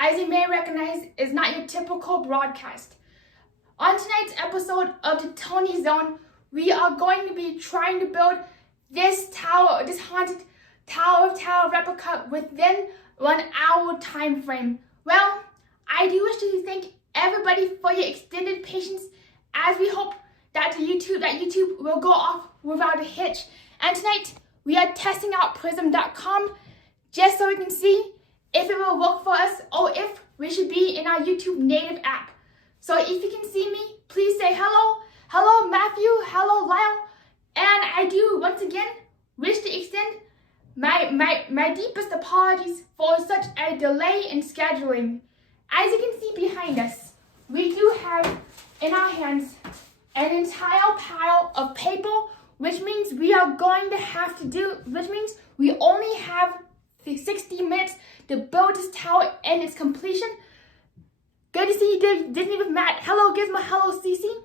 as you may recognize, is not your typical broadcast. On tonight's episode of the Tony Zone, we are going to be trying to build this haunted Tower of Terror replica within 1 hour time frame. Well, I do wish to thank everybody for your extended patience, as we hope that YouTube will go off without a hitch. And tonight we are testing out Prism.com just so we can see if it will work for us or if we should be in our YouTube native app. So if you can see me, please say hello. Hello Matthew, hello Lyle. And I do once again wish to extend my deepest apologies for such a delay in scheduling. As you can see behind us, we do have in our hands an entire pile of paper, which means we only have 60 minutes to build this tower and its completion. Good to see you, Disney with Matt. Hello Gizmo, hello Cece.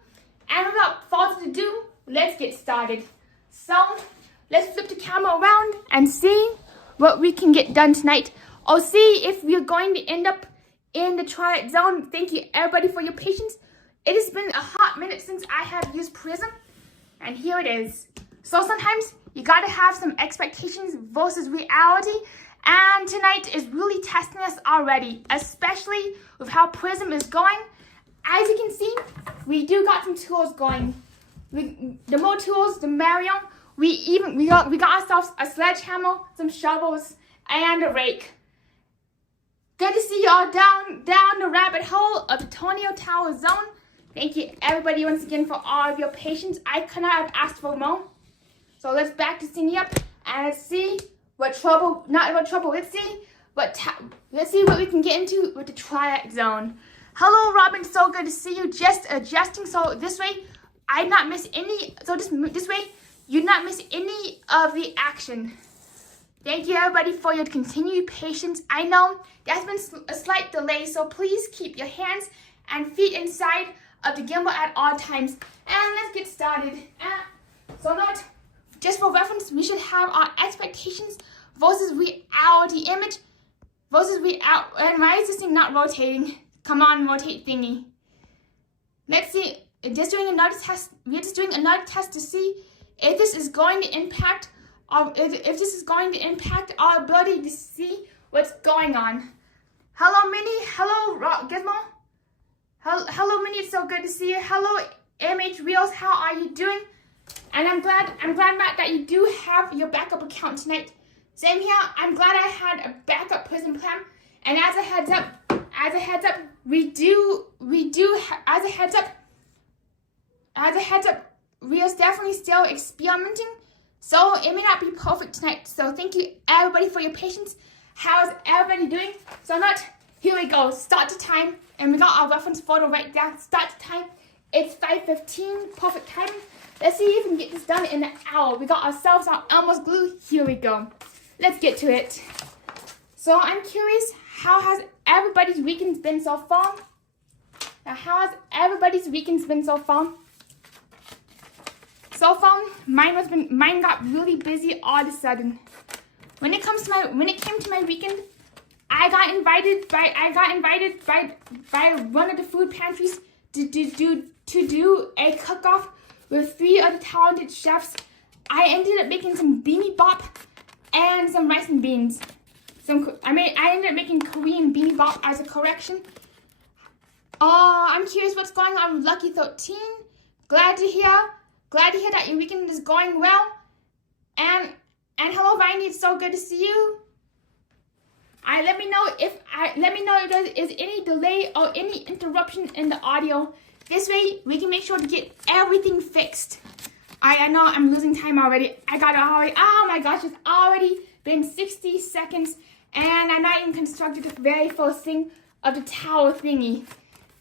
And without further ado, let's get started. So, let's flip the camera around and see what we can get done tonight. Or see if we're going to end up in the Twilight Zone. Thank you everybody for your patience. It has been a hot minute since I have used Prism, and here it is. So sometimes you gotta have some expectations versus reality, and tonight is really testing us already, especially with how Prism is going. As you can see, we do got some tools going. The more tools, the merrier. We got ourselves a sledgehammer, some shovels, and a rake. Good to see y'all down the rabbit hole of the Tornado Tower Zone. Thank you everybody once again for all of your patience. I could not have asked for more. So let's back to scene up and let's see let's see what we can get into with the Twilight Zone. Hello Robin, so good to see you. Just adjusting so this way I not miss any, so this way you not miss any of the action. Thank you everybody for your continued patience. I know there's been a slight delay, so please keep your hands and feet inside of the gimbal at all times. And let's get started. So note, just for reference, we should have our expectations versus reality image versus reality. And why is this thing not rotating? Come on, rotate thingy. Let's see. We're just doing another test to see if this is going to impact our ability to see what's going on. Hello Minnie, hello Gizmo. Hello Minnie, it's so good to see you. Hello MH Reels, how are you doing? And I'm glad Matt that you do have your backup account tonight. Same here, I'm glad I had a backup Prism plan. And as a heads up, we are definitely still experimenting. So it may not be perfect tonight. So thank you everybody for your patience. How's everybody doing? So here we go. Start the time. And we got our reference photo right there. Start the time. It's 5:15. Perfect timing. Let's see if we can get this done in an hour. We got ourselves our Elmo's glue. Here we go. Let's get to it. So I'm curious, how has everybody's weekend been so far? So far, mine got really busy all of a sudden. When it came to my weekend, I got invited by one of the food pantries to do a cook-off with 3 other talented chefs. I ended up making some bibimbap and some rice and beans. I ended up making Korean bibimbap as a correction. I'm curious what's going on with Lucky 13. Glad to hear that your weekend is going well. And hello Viney, it's so good to see you. Let me know if there is any delay or any interruption in the audio. This way we can make sure to get everything fixed. I know I'm losing time already. I got to hurry. Oh my gosh, it's already been 60 seconds and I'm not even constructed the very first thing of the tower thingy.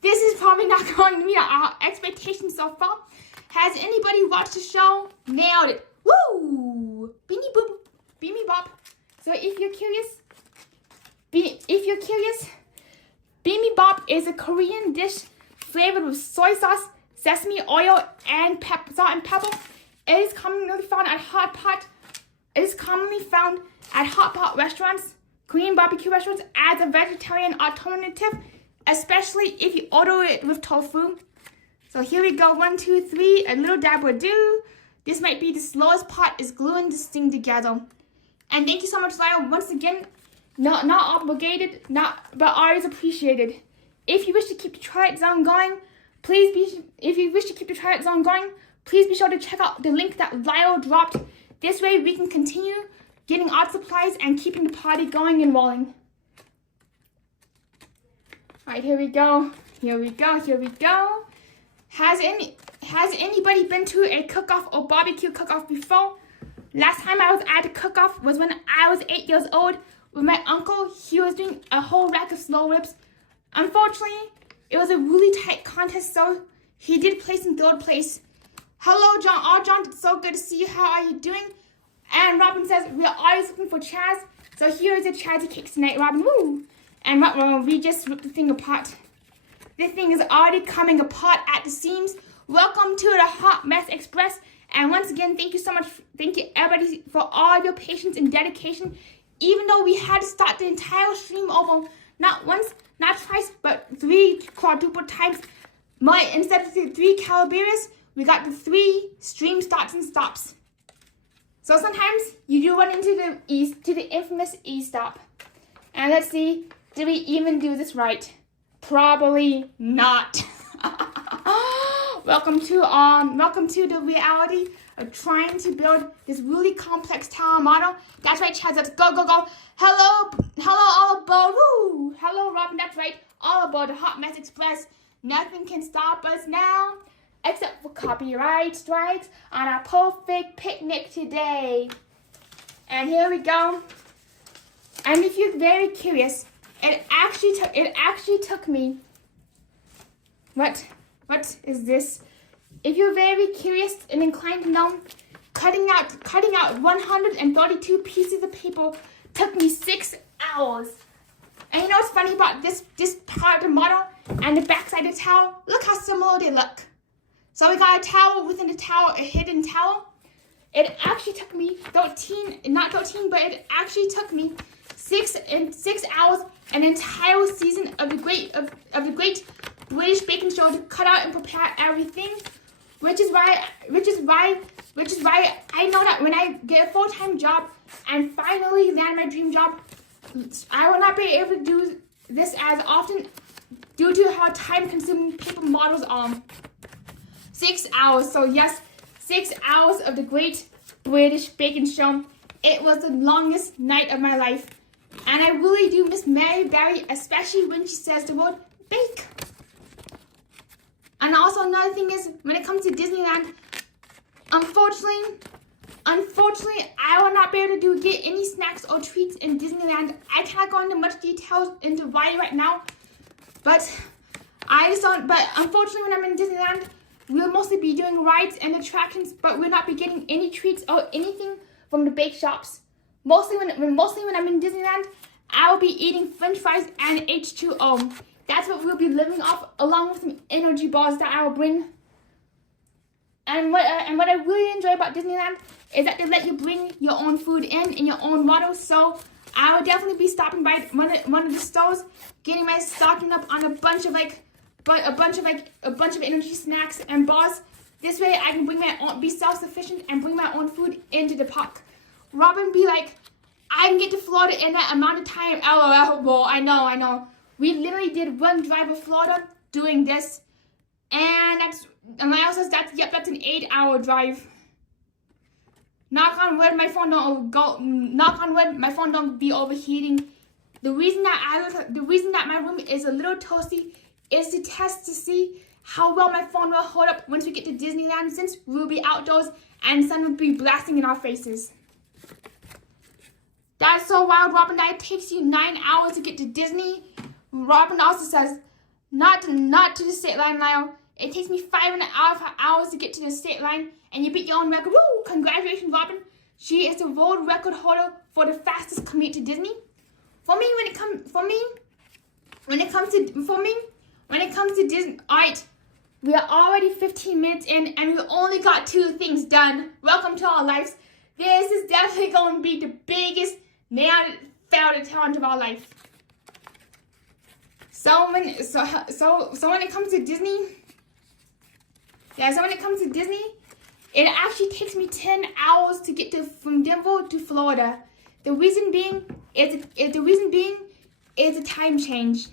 This is probably not going to meet our expectations so far. Has anybody watched the show? Nailed it. Woo! Beanie boop, beanie bop. So if you're curious, bibimbap is a Korean dish flavored with soy sauce, sesame oil, and salt and pepper. It is commonly found at hot pot restaurants, Korean barbecue restaurants as a vegetarian alternative, especially if you order it with tofu. So here we go, 1, 2, 3, a little dab will do. This might be the slowest part is gluing this thing together. And thank you so much, Lyle. Once again, not obligated, but always appreciated. If you wish to keep the Twilight Zone going, please be sure to check out the link that Lyle dropped. This way we can continue getting art supplies and keeping the party going and rolling. All right, here we go. Has anybody been to a cook-off or barbecue cook-off before? Last time I was at a cook-off was when I was 8 years old with my uncle. He was doing a whole rack of slow ribs. Unfortunately, it was a really tight contest, so he did place in 3rd place. Hello, John. John, it's so good to see you. How are you doing? And Robin says, we are always looking for Chaz. So here is a Chazzy cake tonight, Robin. Woo! And we just ripped the thing apart. This thing is already coming apart at the seams. Welcome to the Hot Mess Express. And once again, thank you so much. Thank you, everybody, for all your patience and dedication. Even though we had to start the entire stream over, not once, not twice, but 3 quadruple times. Instead of 3 calabrias, we got the 3 stream starts and stops. So sometimes you do run into the infamous E-stop. And let's see, did we even do this right? Probably not. Welcome to the reality of trying to build this really complex tower model. That's right, Chaz. Let's go. Hello, all aboard. Woo! Hello, Robin. That's right, all aboard the Hot Mess Express. Nothing can stop us now, except for copyright strikes on our perfect picnic today. And here we go. And if you're very curious, it actually took me. What is this? If you're very curious and inclined to know, cutting out 132 pieces of paper took me 6 hours. And you know what's funny about this part of the model and the backside of the towel? Look how similar they look. So we got a towel within the towel, a hidden towel. It actually took me it actually took me 6 hours, an entire season of the great British baking show to cut out and prepare everything. Which is why I know that when I get a full-time job and finally land my dream job, I will not be able to do this as often due to how time-consuming paper models are. 6 hours. So yes, 6 hours of the Great British Baking Show. It was the longest night of my life. And I really do miss Mary Berry, especially when she says the word bake. And also another thing is, when it comes to Disneyland, unfortunately, I will not be able to get any snacks or treats in Disneyland. I cannot go into much details into why right now, but unfortunately, when I'm in Disneyland, we'll mostly be doing rides and attractions, but we'll not be getting any treats or anything from the bake shops. Mostly when I'm in Disneyland, I'll be eating French fries and H2O. That's what we'll be living off, along with some energy bars that I will bring. And what I really enjoy about Disneyland is that they let you bring your own food in your own model. So I will definitely be stopping by one of the stores, getting my stocking up on a bunch of energy snacks and bars. This way I can be self-sufficient and bring my own food into the park. Robin be like, I can get to Florida in that amount of time. LOL. Well, I know. We literally did one drive of Florida doing this, and Lyle says that's an 8-hour drive. Knock on wood, my phone don't be overheating. The reason that my room is a little toasty is to test to see how well my phone will hold up once we get to Disneyland, since we'll be outdoors and the sun will be blasting in our faces. That's so wild, Robin, that it takes you 9 hours to get to Disney. Robin also says, not to the state line, Lyle. It takes me 5.5 hours to get to the state line, and you beat your own record. Woo! Congratulations, Robin. She is the world record holder for the fastest commute to Disney. When it comes to Disney, alright, we are already 15 minutes in, and we only got 2 things done. Welcome to our lives. This is definitely going to be the biggest fairy tale of our life. So when it comes to Disney, it actually takes me 10 hours to get from Denver to Florida. The reason being is a time change.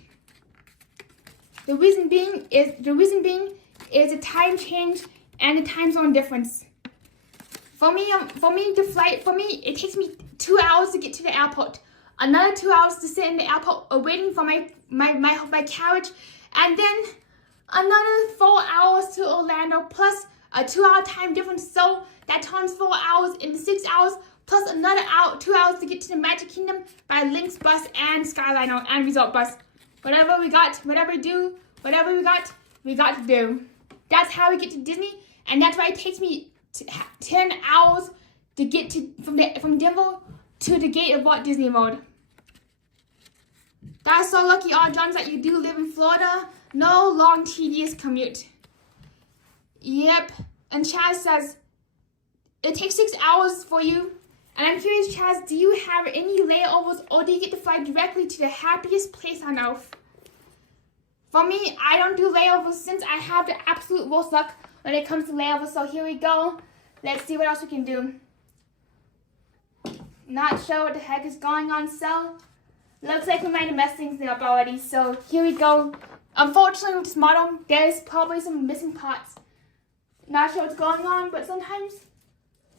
The reason being is a time change and a time zone difference. For me, it takes me 2 hours to get to the airport. Another 2 hours to sit in the airport waiting for my carriage, and then another 4 hours to Orlando, plus a 2-hour time difference. So that turns 4 hours into 6 hours, plus another 2 hours to get to the Magic Kingdom by Lynx bus and Skyliner and Resort bus. Whatever we got to do. That's how we get to Disney, and that's why it takes me 10 hours to get from Denver to the gate of Walt Disney World. That's so lucky, all Johns, that you do live in Florida. No long, tedious commute. Yep. And Chaz says, it takes 6 hours for you. And I'm curious, Chaz, do you have any layovers, or do you get to fly directly to the happiest place on earth? For me, I don't do layovers since I have the absolute worst luck when it comes to layovers. So here we go. Let's see what else we can do. Not sure what the heck is going on, so looks like we might have messed things up already. So here we go. Unfortunately, with this model, there's probably some missing parts. Not sure what's going on, but sometimes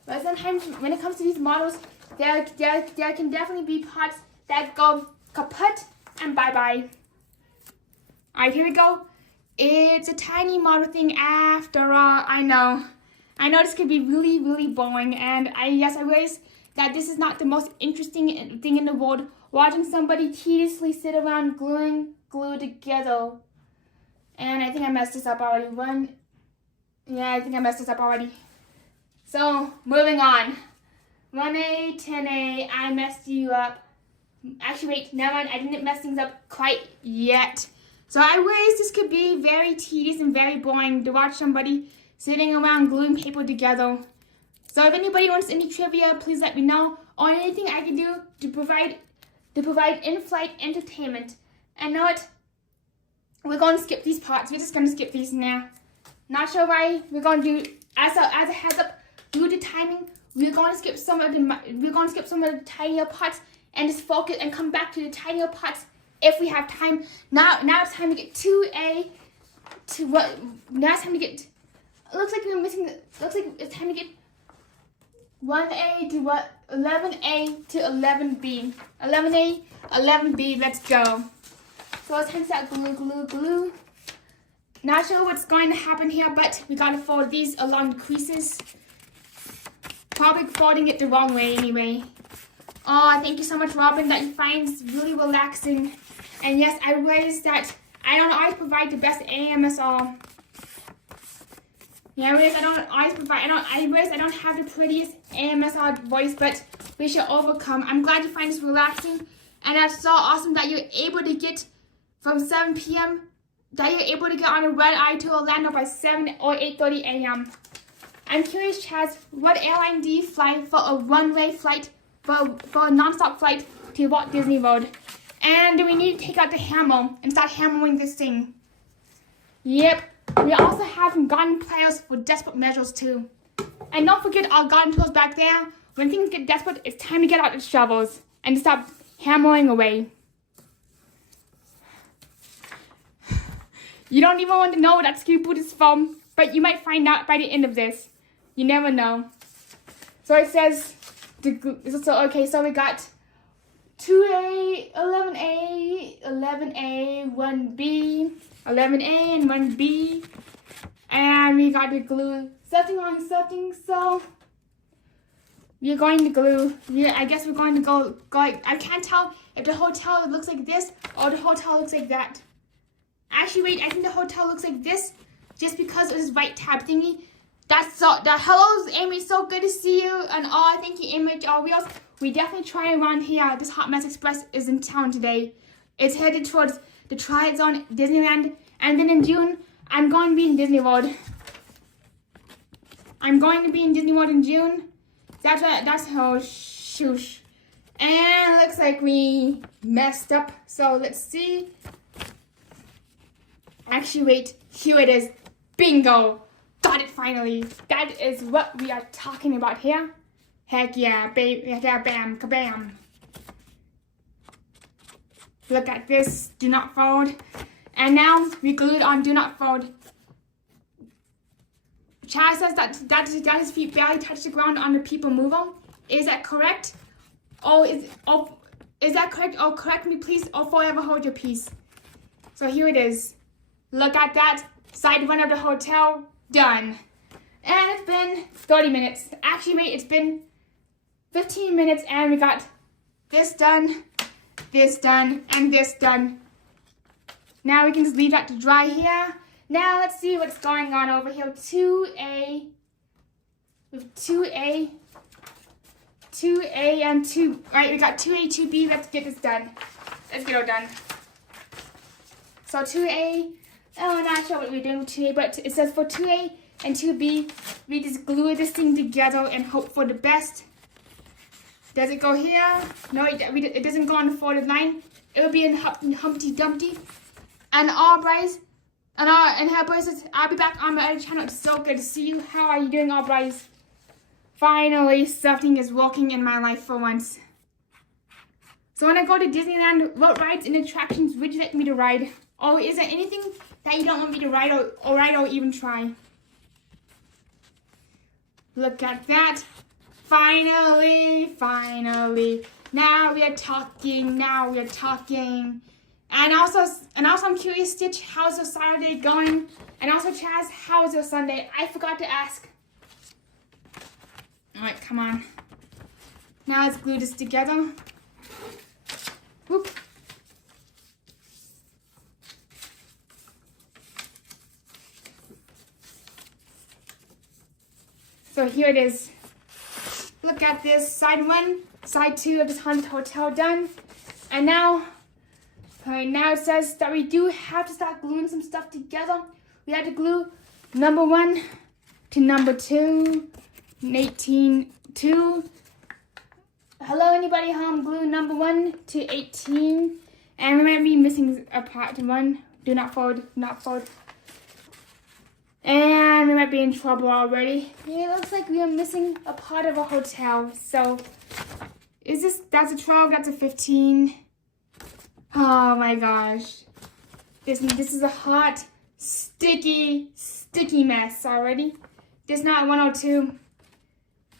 when it comes to these models, there can definitely be parts that go kaput and bye-bye. Alright, here we go. It's a tiny model thing after all. I know this could be really, really boring, and I realize that this is not the most interesting thing in the world, watching somebody tediously sit around gluing glue together. And I think I messed this up already. I think I messed this up already. So, moving on. 1A, 10A, I messed you up. Actually, wait, never mind, I didn't mess things up quite yet. So I realize this could be very tedious and very boring to watch somebody sitting around gluing paper together. So if anybody wants any trivia, please let me know, or anything I can do to provide in-flight entertainment. And know what? We're going to skip these parts. We're just going to skip these now. Not sure why. We're going to do, as a heads up, due to timing, we're going to skip some of the tinier parts and just focus and come back to the tinier parts if we have time. Now it's time to get 2A to what? Now it's time to get. It looks like we're missing. Looks like it's time to get 1A to what? 11A to 11B. 11A, 11B. Let's go. So it's time to start glue. Not sure what's going to happen here, but we gotta fold these along the creases. Probably folding it the wrong way anyway. Oh, thank you so much, Robin, that you find really relaxing. And yes, I realize that I don't always provide the best AMSR. Yeah, I realize I don't have the prettiest AMSR voice, but we should overcome. I'm glad you find this relaxing, and that's so awesome that you're able to get from 7 p.m. that you're able to get on a red eye to Orlando by 7 or 8:30 a.m. I'm curious, Chaz, what airline do you fly for a one-way flight, for a non-stop flight to Walt Disney World? And do we need to take out the hammer and start hammering this thing? Yep. We also have some garden pliers for desperate measures too. And don't forget our garden tools back there. When things get desperate, it's time to get out the shovels and stop hammering away. You don't even want to know what that ski boot is from, but you might find out by the end of this. You never know. So it says, so we got 2A, 11A, 11A, 1B, 11A and 1B. And we got to glue something on something, so we're going to glue. Yeah, I guess we're going to go like, I can't tell if the hotel looks like this or the hotel looks like that. Actually, wait, I think the hotel looks like this just because of this right tab thingy. That's so, hello, Amy, so good to see you. And thank you, Image, wheels. We definitely try around here. This Hot Mess Express is in town today. It's headed towards the Twilight Zone, Disneyland, and then in June, I'm going to be in Disney World. I'm going to be in Disney World in June. That's oh shoosh. And looks like we messed up. So let's see. Actually, wait. Here it is. Bingo. Got it finally. That is what we are talking about here. Heck yeah, babe. Yeah, bam, kabam. Look at this. Do not fold. And now we glued on do not fold. Chad says that his feet barely touch the ground on the people mover. Is that correct? Is that correct? Oh, correct me please. Oh, forever hold your peace. So here it is. Look at that. Side one of the hotel. Done. And it's been 30 minutes. Actually, wait, it's been 15 minutes and we got this done, and this done. Now we can just leave that to dry here. Now let's see what's going on over here. 2A, with 2A, and 2. Alright, we got 2A, 2B. Let's get this done. Let's get it done. So 2A, oh, I'm not sure what we're doing with 2A, but it says for 2A and 2B, we just glue this thing together and hope for the best. Does it go here? No, it doesn't go on the forward line. It will be in Humpty Dumpty. And Albright, and her boy says, I'll be back on my other channel. It's so good to see you. How are you doing, Albright? Finally, something is working in my life for once. So when I go to Disneyland, what rides and attractions would you like me to ride? Or is there anything that you don't want me to ride or even try? Look at that. Finally. Now we are talking. And also I'm curious, Stitch, how's your Saturday going? And also, Chaz, how's your Sunday? I forgot to ask. Alright, come on. Now let's glue this together. Whoop. So here it is. Look at this. Side 1, side 2 of this haunted hotel done. And now it says that we do have to start gluing some stuff together. We have to glue number 1 to number 2, 18, 2. Hello, anybody home? Glue number 1 to 18. And we might be missing a part 1. Do not fold, And we might be in trouble already. Yeah, it looks like we are missing a part of a hotel. So, that's a 12, that's a 15. Oh my gosh. This is a hot, sticky mess already. This not 102.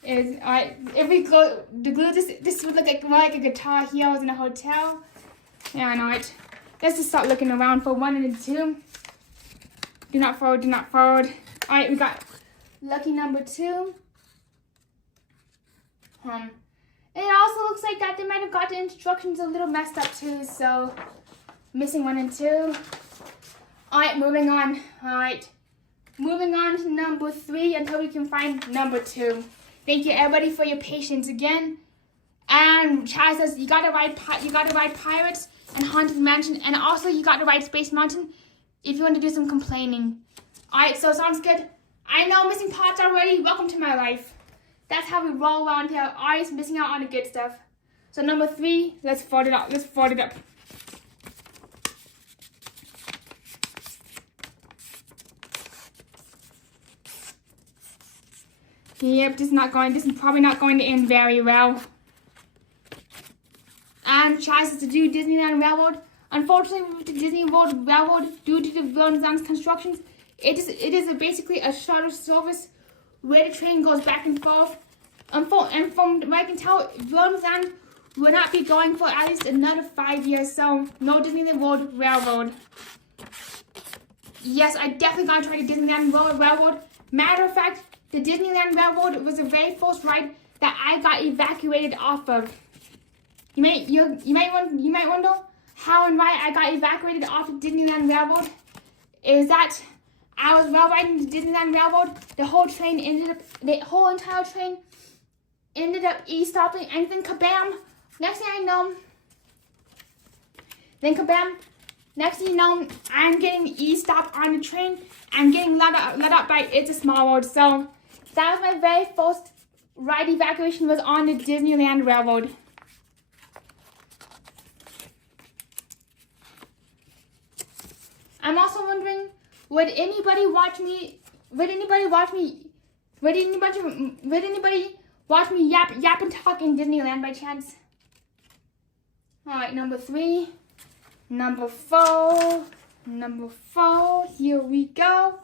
If we go to glue this would look more like a Guitar Heroes in a hotel. Yeah, I know it. Let's just start looking around for 1 and 2. Do not fold. Alright, we got lucky number 2. And it also looks like that they might have got the instructions a little messed up too, so missing 1 and 2. Alright, moving on. Moving on to number 3 until we can find number 2. Thank you everybody for your patience again. And Chaz says you gotta ride Pirates and Haunted Mansion, and also you gotta ride Space Mountain if you want to do some complaining. Alright, so sounds good. I know I'm missing parts already. Welcome to my life. That's how we roll around here. Always missing out on the good stuff. So number 3, let's fold it up. Yep, this is probably not going to end very well. And tries to do Disneyland Railroad. Unfortunately, with the Disney World Railroad, due to the Vermont constructions, it is basically a shuttle service where the train goes back and forth. And from what I can tell, Vermont will not be going for at least another 5 years, so no Disneyland World Railroad. Yes, I definitely gotta try the Disneyland World Railroad. Matter of fact, the Disneyland Railroad was the very first ride that I got evacuated off of. You might wonder how and why I got evacuated off of Disneyland Railroad. Is that I was rail riding the Disneyland Railroad. The whole entire train ended up e-stopping, and then kabam! Next thing you know, I'm getting e-stopped on the train. I'm getting let up by It's a Small World. So that was my very first ride evacuation, was on the Disneyland Railroad. I'm also wondering, would anybody watch me yap and talk in Disneyland by chance? Alright, number 3. Number 4. Here we go.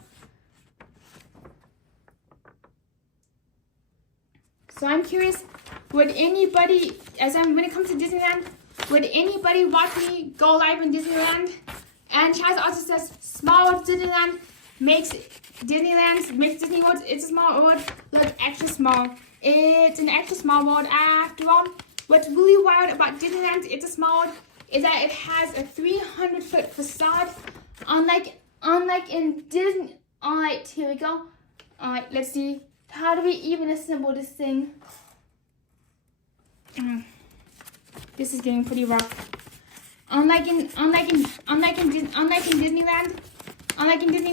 So I'm curious, would anybody, when it comes to Disneyland, would anybody watch me go live in Disneyland? And Chaz also says, small world Disneyland makes Disney World, it's a small world, look extra small. It's an extra small world after all. What's really wild about Disneyland, it's a small world, is that it has a 300-foot facade. Unlike in Disney, alright, here we go. Alright, let's see. How do we even assemble this thing? This is getting pretty rough. Unlike in Disney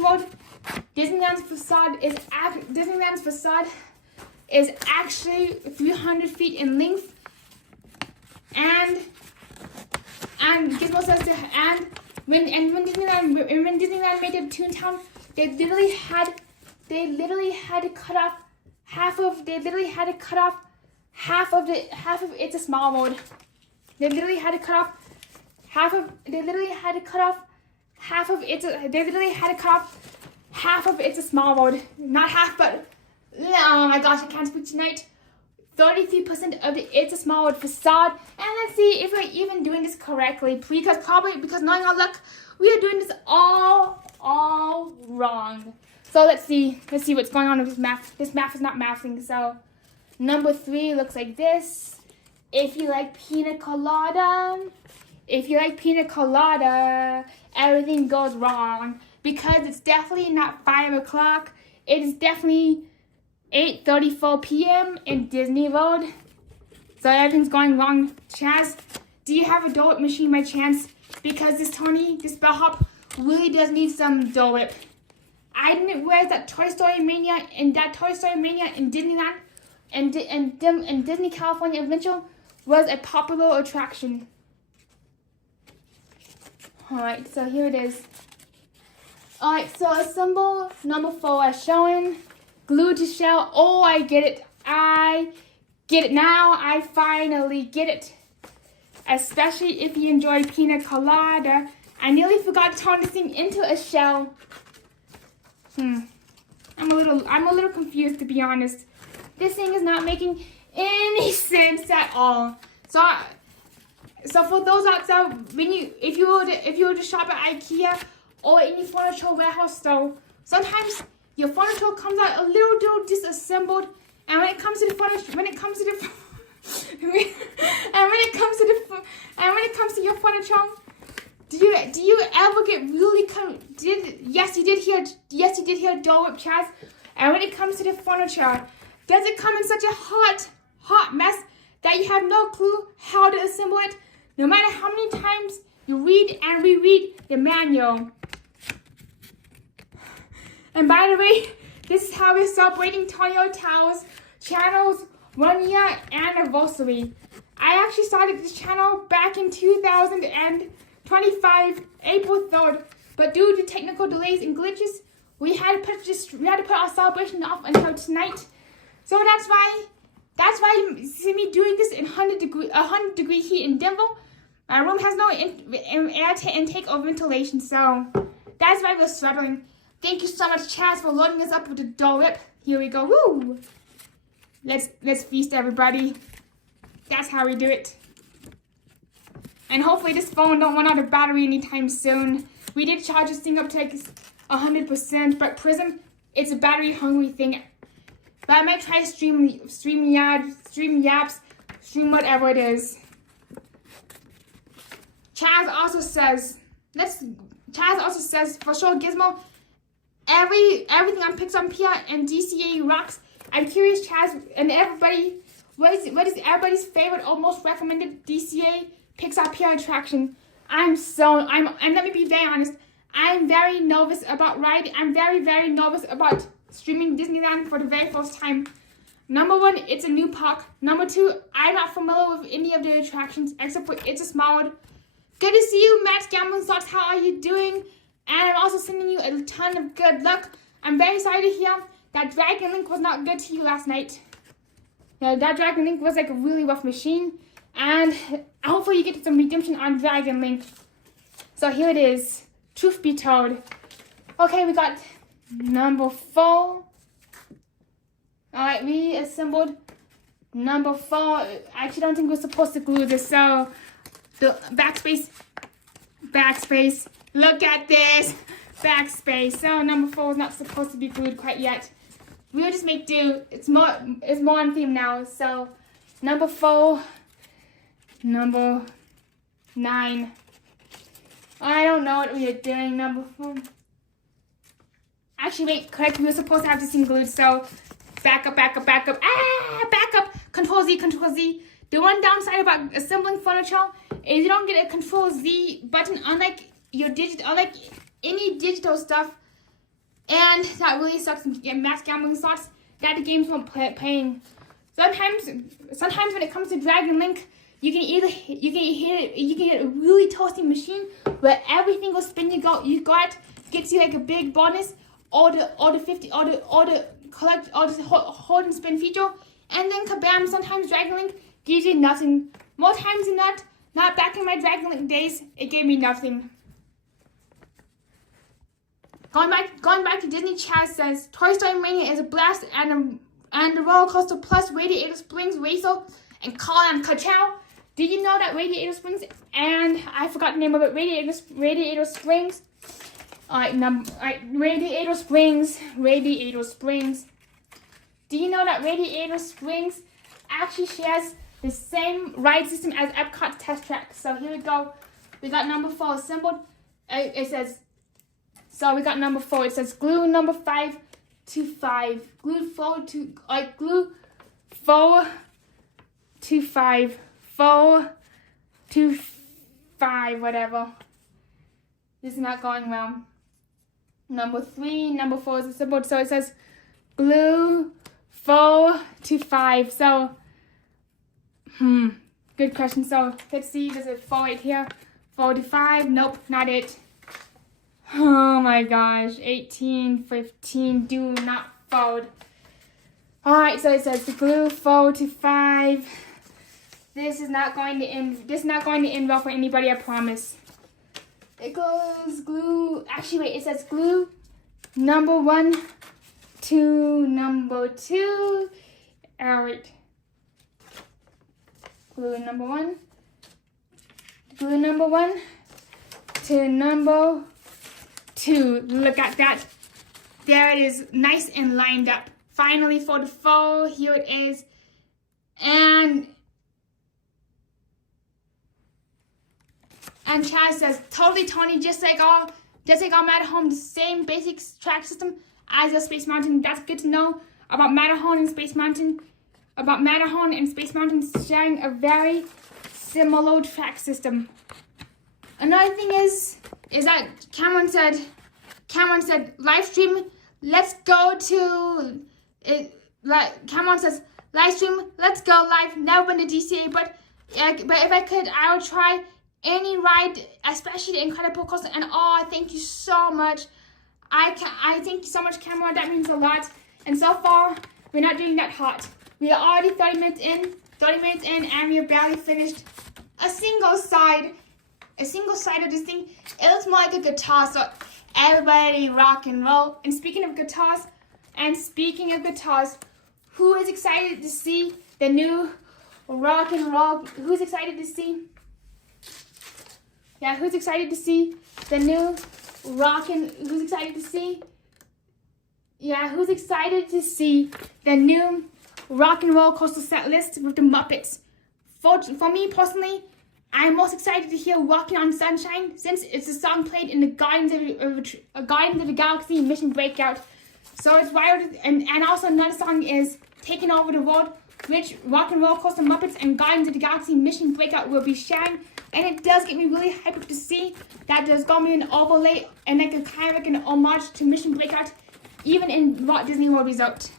World, Disneyland's facade is actually 300 feet in length, and Gizmo says when Disneyland made it Toontown, they literally had to cut off half of It's a Small World. They literally had to cut off half of It's a Small World. Not half, but oh my gosh, I can't speak tonight. 33% of the It's a Small World facade. And let's see if we're even doing this correctly, because knowing our luck, we are doing this all wrong. So let's see what's going on with this map. This map is not mathing. So number 3 looks like this. If you like pina colada, everything goes wrong, because it's definitely not 5 o'clock. It is definitely 8:34 p.m. in Disney World. So everything's going wrong. Chaz, do you have a Dole Whip machine by chance? Because this bellhop really does need some Dole Whip. I didn't realize that Toy Story Mania in Disneyland and Disney California Adventure was a popular attraction. Alright, so here it is. Alright, so assemble number 4 as shown. Glue to shell. Oh, I get it. I get it now. I finally get it. Especially if you enjoy pina colada. I nearly forgot to turn this thing into a shell. I'm a little confused, to be honest. This thing is not making any sense at all. So for those out there, if you were to shop at IKEA or any furniture warehouse store, sometimes your furniture comes out a little disassembled, and when it comes to your furniture, do you ever get really yes you did hear Dole Whip, Chaz. And when it comes to the furniture, does it come in such a hot mess that you have no clue how to assemble it, no matter how many times you read and reread the manual? And by the way, this is how we're celebrating Tonio Tao's channel's 1-year anniversary. I actually started this channel back in 2025, April 3rd, but due to technical delays and glitches, we had to put our celebration off until tonight. So that's why you see me doing this in 100 degree heat in Denver. My room has no air intake or ventilation, so that's why we're struggling. Thank you so much, Chaz, for loading us up with the Dole Whip. Here we go. Woo! Let's feast, everybody. That's how we do it. And hopefully this phone don't run out of battery anytime soon. We did charge this thing up to like 100%, but Prism, it's a battery hungry thing. But I might try stream yaps, stream whatever it is. Chaz also says for sure, Gizmo, everything on Pixar Pier and DCA rocks. I'm curious, Chaz, and everybody, what is everybody's favorite or most recommended DCA Pixar Pier attraction? And let me be very honest, I'm very nervous about riding. I'm very, very nervous about streaming Disneyland for the very first time. Number 1, it's a new park. Number 2, I'm not familiar with any of the attractions except for It's a Small World. Good to see you, Max Gambling Socks. How are you doing? And I'm also sending you a ton of good luck. I'm very sorry to hear that Dragon Link was not good to you last night. Yeah, that Dragon Link was like a really rough machine. And hopefully you get some redemption on Dragon Link. So here it is. Truth be told. Okay, we got number 4. Alright, we assembled number 4. I actually don't think we're supposed to glue this. So, the backspace. Look at this. Backspace. So, number 4 is not supposed to be glued quite yet. We'll just make do. It's more on theme now. So, number 4. Number 9. I don't know what we are doing. Number 4. Actually, wait, correct. We were supposed to have this thing glued. So, back up. Back up. Control Z. The one downside about assembling furniture is you don't get a Control Z button, unlike any digital stuff. And that really sucks when you get mass gambling slots that the games won't playing. Sometimes when it comes to Dragon Link, you can get a really toasty machine where every single spin you got gets you like a big bonus, or the hold and spin feature, and then kabam, sometimes Dragon Link gives you nothing. More times than not back in my Dragon Link days, it gave me nothing. Going back to Disney, Chaz says Toy Story Mania is a blast, and the roller coaster plus Radiator Springs Racer and Call on Ka-Chow. Did you know that Radiator Springs, and I forgot the name of it, Radiator Springs. Radiator Springs. Do you know that Radiator Springs actually shares the same ride system as Epcot's Test Track? So here we go. We got number 4 assembled. It says, so we got number 4. It says glue number 5 to 5. Glue 4 to 5. 4 to 5, whatever. This is not going well. Number 3, number 4 is assembled. So it says glue 4 to 5. So, good question. So let's see. There's a 4 right here. 4 to 5. Nope, not it. Oh my gosh. 18, 15. Do not fold. Alright, so it says the glue 4 to 5. This is not going to end well for anybody, I promise. It goes glue. Actually, wait. It says glue number 1 to number 2. Alright. Glue number 1. Glue number 1 to number 2. Look at that. There it is, nice and lined up. Finally, for the 4, here it is. And Chaz says, totally Tony, just like all Matterhorn, the same basic track system as your Space Mountain. That's good to know about Matterhorn and Space Mountain. About Matterhorn and Space Mountain sharing a very similar track system. Another thing is that Cameron said, live stream, let's go to it. Cameron says, live stream, let's go live. Never been to DCA, but if I could, I would try any ride, especially the Incredible Coaster. And thank you so much. I thank you so much, Cameron. That means a lot. And so far, we're not doing that hot. We are already 30 minutes in, and we have barely finished a single side of this thing. It looks more like a guitar, so everybody rock and roll. And speaking of guitars, who is excited to see the new rock and roll? Who's excited to see? Yeah, who's excited to see the new who's excited to see? Yeah, who's excited to see the new rock and roll coaster set list with the Muppets? For me personally, I'm most excited to hear Walking on Sunshine, since it's a song played in the Guardians of the Galaxy Mission Breakout. So it's wild, and also another song is Taking Over the World, which Rock and Roll Coaster Muppets and Guardians of the Galaxy Mission Breakout will be sharing. And it does get me really hyped up to see that there's going to be an overlay and like a kind of like an homage to Mission Breakout, even in Walt Disney World Resort.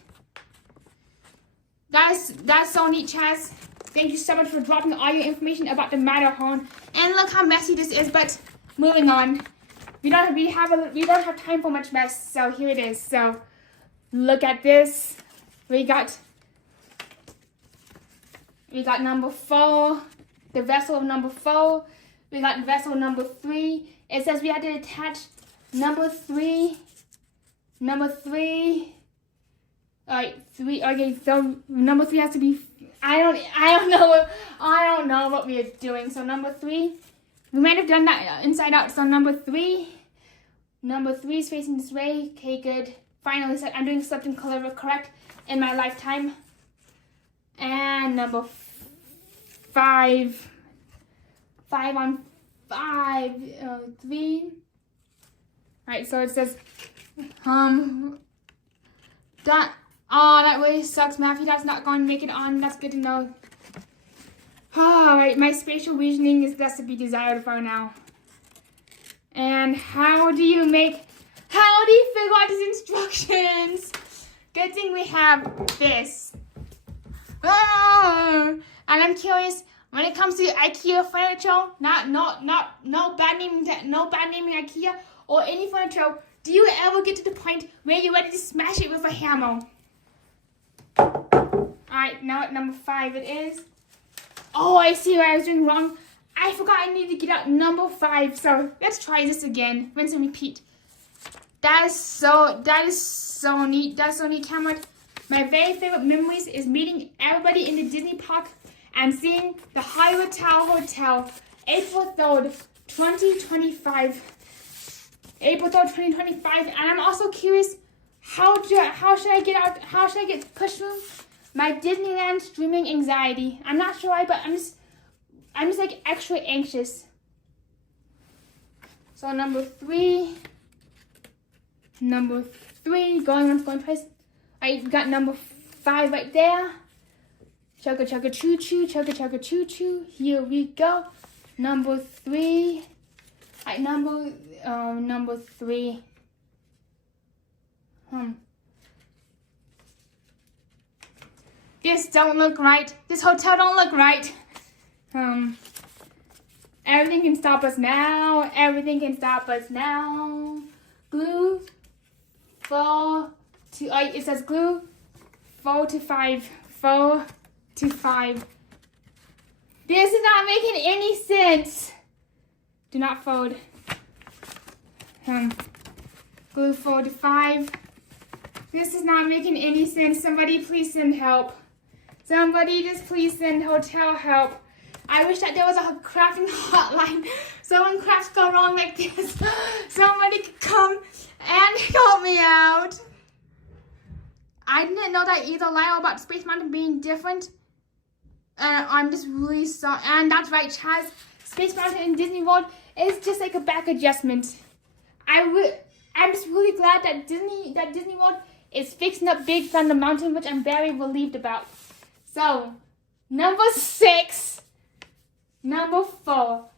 That's so neat, Chaz. Thank you so much for dropping all your information about the Matterhorn. And look how messy this is, but moving on. we don't have time for much mess. So here it is. So look at this. We got number 4, the vessel of number 4. We got vessel number 3. It says we had to attach number 3. Alright, 3. Okay, so number 3 has to be. I don't know what we are doing. So number 3, we might have done that inside out. So number 3 is facing this way. Okay, good. Finally, I'm doing something color correct in my lifetime. And number 5 on 5, 3. Alright, so it says, that really sucks, Matthew. That's not going to make it on. That's good to know. Alright, my spatial reasoning is less to be desired for now. And how do you figure out these instructions? Good thing we have this. And I'm curious, when it comes to IKEA furniture, no bad naming IKEA or any furniture, do you ever get to the point where you're ready to smash it with a hammer? Alright, now at number 5 it is. Oh, I see what I was doing wrong. I forgot I need to get out number 5. So let's try this again. Rinse and repeat. That is so neat. That's so neat, Cameron. My very favorite memories is meeting everybody in the Disney park and seeing the Hollywood Tower Hotel, April 3rd, 2025. April 3rd, 2025. And I'm also curious, how should I get pushed through my Disneyland streaming anxiety? I'm not sure why, but I'm just like extra anxious. So number 3, going once, going twice. I got number 5 right there. Chugga chugga choo choo, chugga chugga choo choo. Here we go. Number 3. Right, number 3. This don't look right. This hotel don't look right. Everything can stop us now. Everything can stop us now. Glue 4 to. It says glue 4 to 5. 4 to 5. This is not making any sense. Do not fold. Glue 4 to 5. This is not making any sense. Somebody please send help. Somebody just please send hotel help. I wish that there was a crafting hotline. So when crafts go wrong like this, somebody could come and help me out. I didn't know that either, Lyle, about Space Mountain being different. I'm just really sorry. And that's right, Chaz. Space Mountain in Disney World is just like a back adjustment. I'm just really glad that Disney World is fixing up Big Thunder Mountain, which I'm very relieved about. So, number 6, number 4.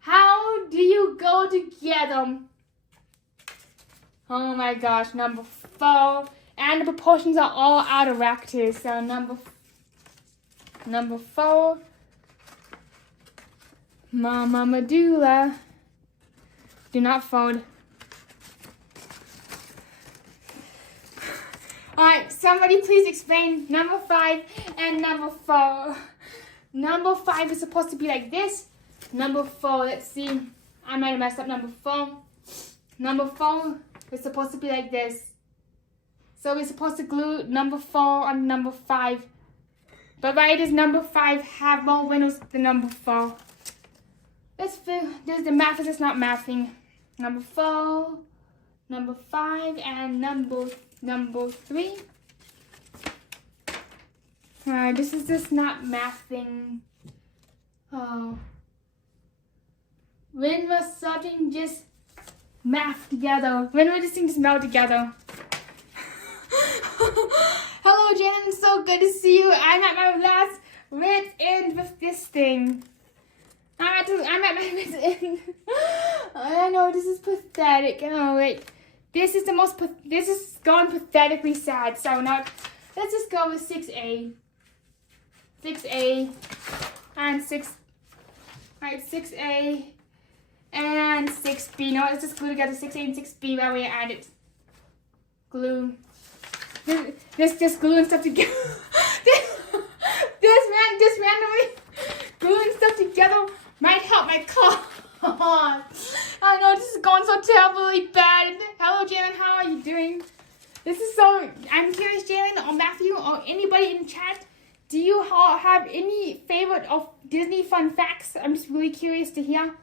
How do you go together? Oh my gosh, number 4. And the proportions are all out of whack too. So number 4. Mama Medulla. Do not fold. Alright, somebody please explain number 5 and number 4. Number 5 is supposed to be like this. Number 4, let's see. I might have messed up number 4. Number 4 is supposed to be like this. So we're supposed to glue number 4 on number 5. But why does number 5 have more windows than number 4? The math is just not mathing. Number 4, number 5, and number 3. This is just not mathing. Oh. When will something just math together? When will this thing just meld together? Hello, Janet. It's so good to see you. I'm at my last wit's end with this thing. I'm at my wit's end. I know this is pathetic. Oh wait, this is going pathetically sad. So now let's just go with 6A. 6A and 6. Alright, 6A And 6B. No, let's just glue together 6A and 6B while we add it. Glue. This just gluing stuff together. this randomly gluing stuff together might help my car. I know this is going so terribly bad. Hello, Jalen. How are you doing? This is so. I'm curious, Jalen or Matthew or anybody in chat. Do you have any favorite of Disney fun facts? I'm just really curious to hear.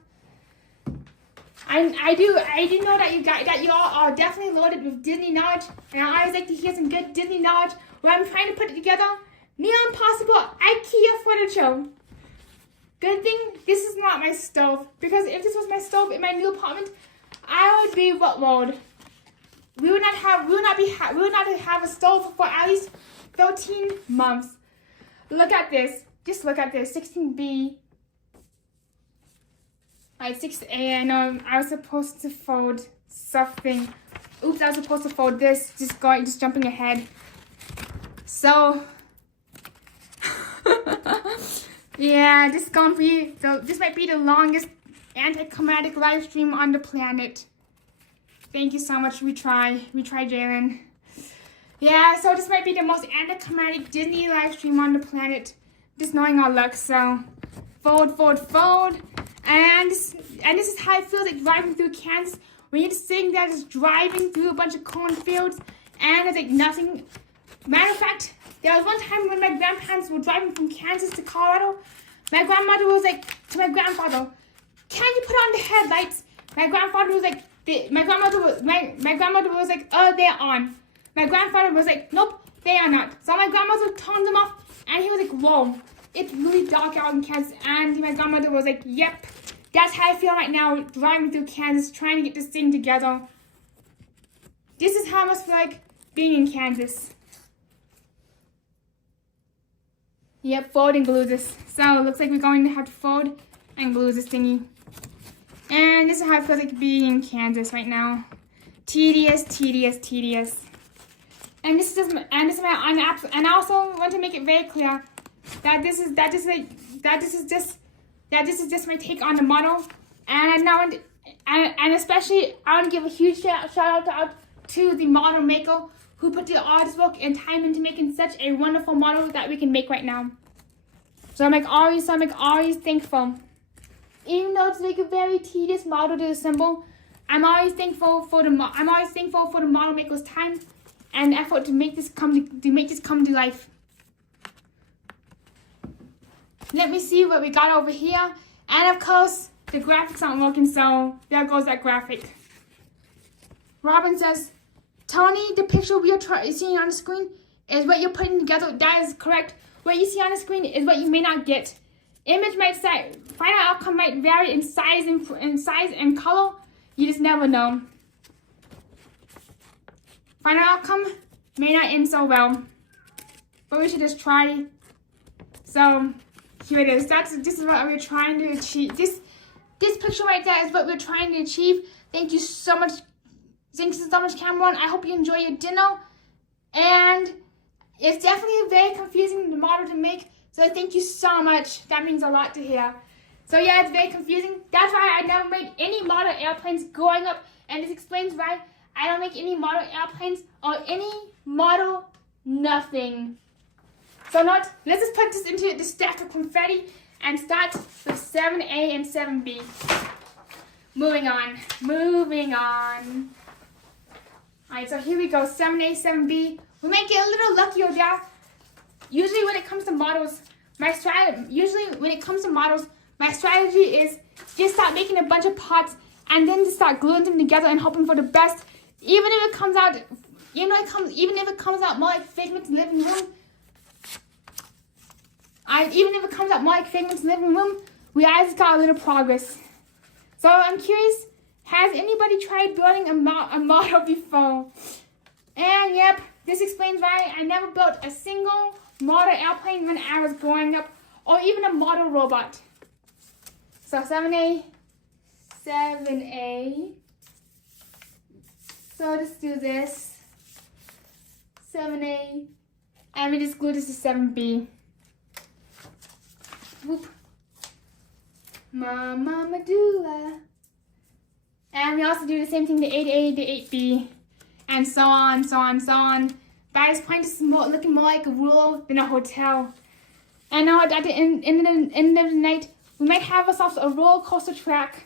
I do know that you all are definitely loaded with Disney knowledge, and I always like to hear some good Disney knowledge where I'm trying to put it together. Neon Possible IKEA furniture. Good thing this is not my stove, because if this was my stove in my new apartment, I would be workload. We would not have a stove for at least 13 months. Look at this. Just look at this. 16B. Alright, 6A. I know I was supposed to fold something. Oops, I was supposed to fold this. Just jumping ahead. So yeah, this might be the longest anticlimactic live stream on the planet. Thank you so much. We try, Jalen. Yeah, so this might be the most anticlimactic Disney live stream on the planet. Just knowing our luck. So fold. And this is how it feels like driving through Kansas. When you're just sitting there just driving through a bunch of cornfields and there's like nothing. Matter of fact, there was one time when my grandparents were driving from Kansas to Colorado. My grandmother was like to my grandfather, "Can you put on the headlights?" My grandfather was like, my grandmother was like, "Oh, they're on." My grandfather was like, "Nope, they are not." So my grandmother turned them off, and he was like, "Whoa, it's really dark out in Kansas." And my grandmother was like, "Yep, that's how I feel right now, driving through Kansas, trying to get this thing together. This is how it must feel like being in Kansas." Yep, fold and glue this. So it looks like we're going to have to fold and glue this thingy. And this is how it feels like being in Kansas right now. Tedious. And this is my and I also want to make it very clear that this is just my take on the model. And especially I want to give a huge shout out to the model maker who put the hardest work and time into making such a wonderful model that we can make right now. So I'm always thankful. Even though it's like a very tedious model to assemble, I'm always thankful for the model maker's time and effort to make this come to life. Let me see what we got over here. And of course, the graphics aren't working, so there goes that graphic. Robin says, "Tony, the picture we are seeing on the screen is what you're putting together." That is correct. What you see on the screen is what you may not get. Image might say, final outcome might vary in size and color. You just never know. Final outcome may not end so well, but we should just try. So here it is. This is what we're trying to achieve. This picture right there is what we're trying to achieve. Thank you so much. Thanks so much, Cameron. I hope you enjoy your dinner. And it's definitely very confusing the model to make. So thank you so much. That means a lot to hear. So yeah, it's very confusing. That's why I never made any model airplanes growing up. And this explains why I don't make any model airplanes or any model nothing. So let's just put this into the stack of confetti and start with 7A and 7B. Moving on. Alright, so here we go, 7A, 7B. We might get a little luckier there. Usually when it comes to models, my strategy is just start making a bunch of parts and then just start gluing them together and hoping for the best. Even if it comes out more like Figment's living room. We always got a little progress. So I'm curious, has anybody tried building a model before? And yep, this explains why I never built a single model airplane when I was growing up, or even a model robot. So 7A. So let's do this. 7A. And we just glue this to 7B. Whoop. Mama Medulla. And we also do the same thing, the 8A, the 8B, and so on, so on, so on. But this point is looking more like a rural than a hotel. And now at the end of the night, we might have ourselves a roller coaster track.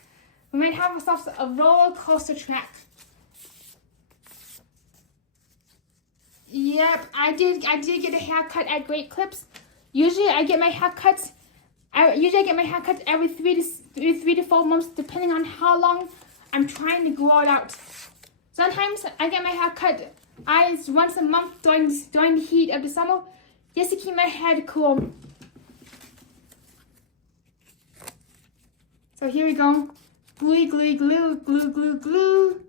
We might have ourselves a roller coaster track. Yep, I did get a haircut at Great Clips. Usually I get my haircuts every 3 to 4 months, depending on how long I'm trying to grow it out. Sometimes I get my hair cut once a month during the heat of the summer, just to keep my head cool. So here we go. Gluey, gluey, glue, glue, glue, glue.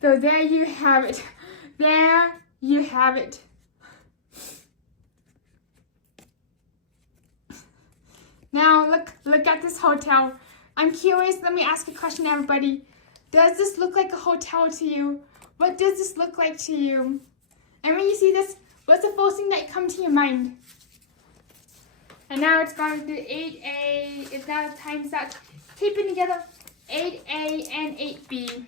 So there you have it. There you have it. Now look at this hotel. I'm curious, let me ask a question, everybody. Does this look like a hotel to you? What does this look like to you? And when you see this, what's the first thing that comes to your mind? And now it's going to 8A. It's now time to start keeping together 8A and 8B.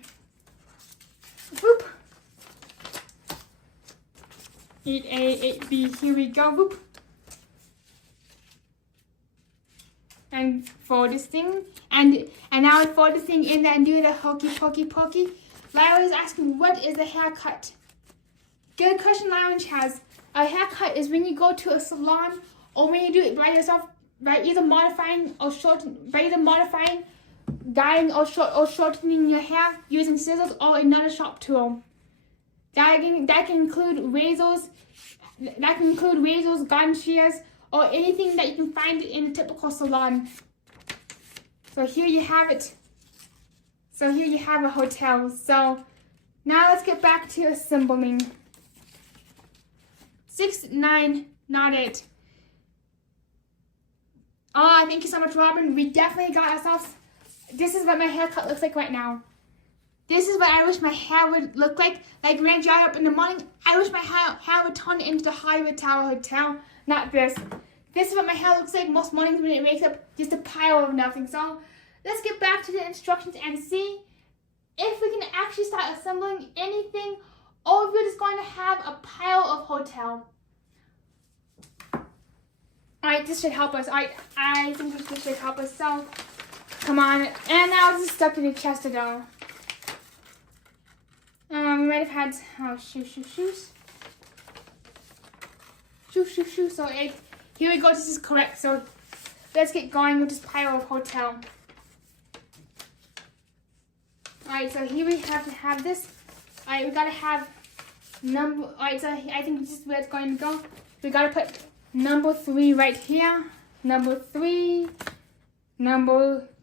Whoop. 8A, 8B, here we go. Whoop. And fold this thing. And now I fold this thing in there and do the hokey pokey pokey. Lyra is asking, what is a haircut? Good question Lounge has. A haircut is when you go to a salon or when you do it by yourself, by either modifying, dyeing or shortening your hair using scissors or another sharp tool. That can include razors, garden shears, or anything that you can find in a typical salon. So here you have it. So here you have a hotel. So now let's get back to assembling. 6, 9, not it. Oh, thank you so much, Robin. We definitely got ourselves. This is what my haircut looks like right now. This is what I wish my hair would look like. Like when I dry up in the morning, I wish my hair would turn into the Hollywood Tower Hotel. Not this. This is what my hair looks like most mornings when it wakes up, just a pile of nothing. So let's get back to the instructions and see if we can actually start assembling anything, or if we're just going to have a pile of hotel. Alright, this should help us. Alright, I think this should help us. So, come on. And now it's stuck to the chest of dough. We might have had, shoes. Shoes. So, here we go. This is correct. So, let's get going with this pile of hotel. Alright, so here we have to have this. Alright, we gotta have number. Alright, so I think this is where it's going to go. We gotta put number 3 right here. Number 3.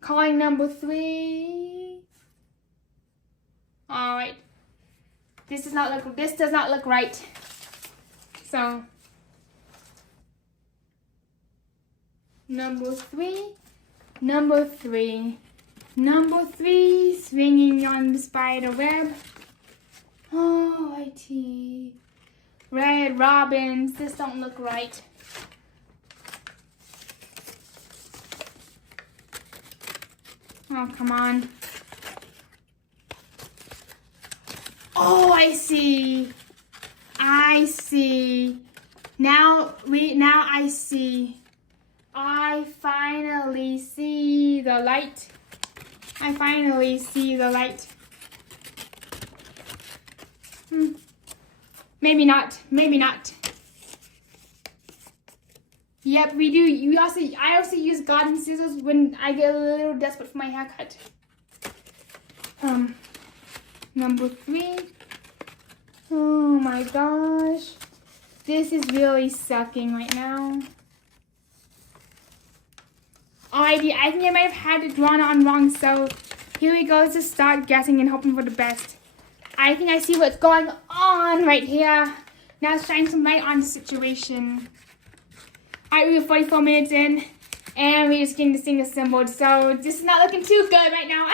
Calling number 3. Alright. This does not look right. So number 3. Number 3, swinging on the spider web. Oh, IT. Red robins, this don't look right. Oh, come on. Oh, I see. Now I see. I finally see the light. Maybe not. Yep, we do. I also use garden scissors when I get a little desperate for my haircut. Number 3. Oh my gosh. This is really sucking right now. Alrighty, I think I might have had it drawn on wrong, so here we go. Let's just start guessing and hoping for the best. I think I see what's going on right here. Now let's shine some light on the situation. Alright, we're 44 minutes in, and we're just getting this thing assembled, so this is not looking too good right now.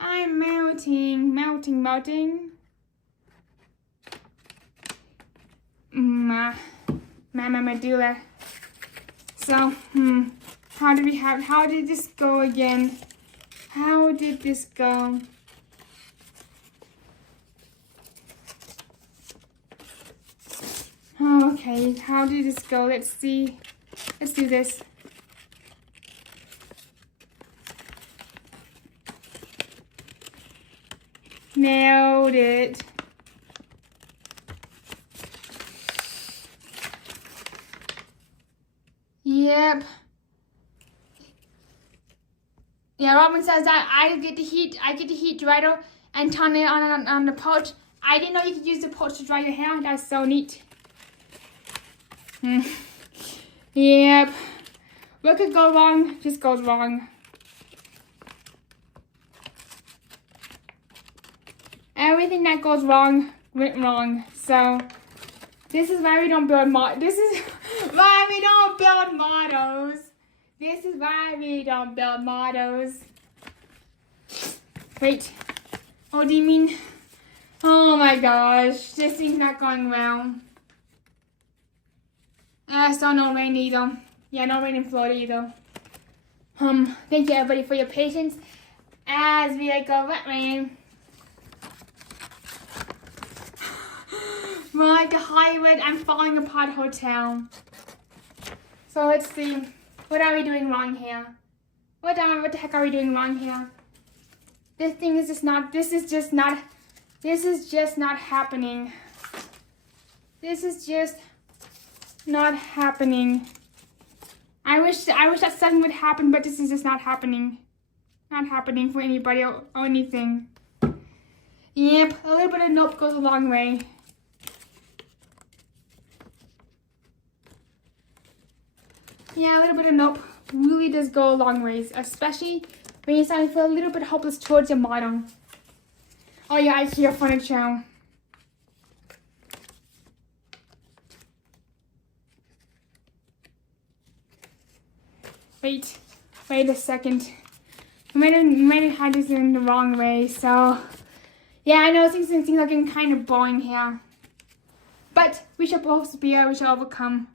I'm melting. My medulla. So, How did this go again? How did this go? Oh, okay, how did this go? Let's see. Let's do this. Nailed it. Yep. Yeah, Robin says that I get the heat dryer and turn it on the pouch. I didn't know you could use the pouch to dry your hair. That's so neat. Yep. What could go wrong just goes wrong. Everything that goes wrong went wrong. So this is why we don't build This is why we don't build models. This is why we don't build models. Wait. Oh, do you mean? Oh my gosh, this thing's not going well. So no rain either. Yeah, no rain in Florida either. Thank you everybody for your patience as we go wet rain. Like a Hollywood and falling apart hotel. So let's see. What are we doing wrong here? What the heck are we doing wrong here? This thing is just not, this is just not happening. This is just not happening. I wish that something would happen, but this is just not happening. Not happening for anybody or anything. Yep, a little bit of nope goes a long way. Yeah, a little bit of nope really does go a long ways, especially when you're starting to feel a little bit hopeless towards your model. Oh yeah, I see your furniture. Wait a second. We might have had this in the wrong way, so yeah, I know things are getting kind of boring here. But we shall persevere, we shall overcome.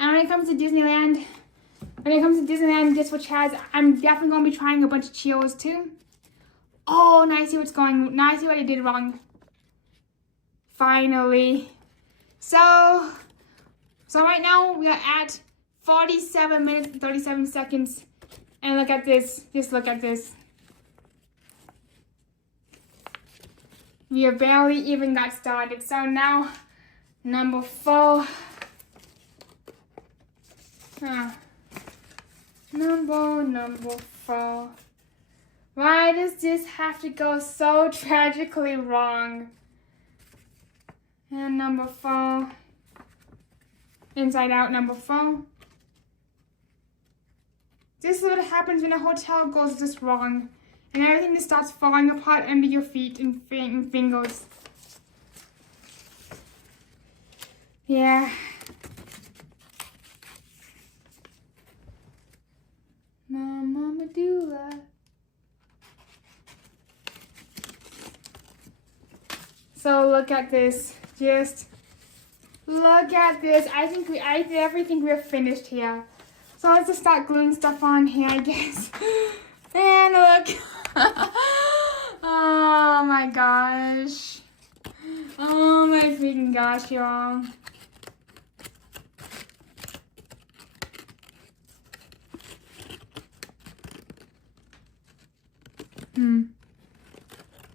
And when it comes to Disneyland, just for Chaz, I'm definitely gonna be trying a bunch of Cheetos too. Oh, now I see what's going. Now I see what I did wrong. Finally. So right now we are at 47 minutes and 37 seconds. And look at this. Just look at this. We have barely even got started. So now, number 4. Number 4. Why does this have to go so tragically wrong? And number 4. Inside out, number 4. This is what happens when a hotel goes just wrong. And everything just starts falling apart under your feet and fingers. Yeah. Mama Medulla. So look at this. Just look at this. I definitely think we're finished here. So let's just start gluing stuff on here, I guess. And look. Oh my gosh. Oh my freaking gosh, y'all.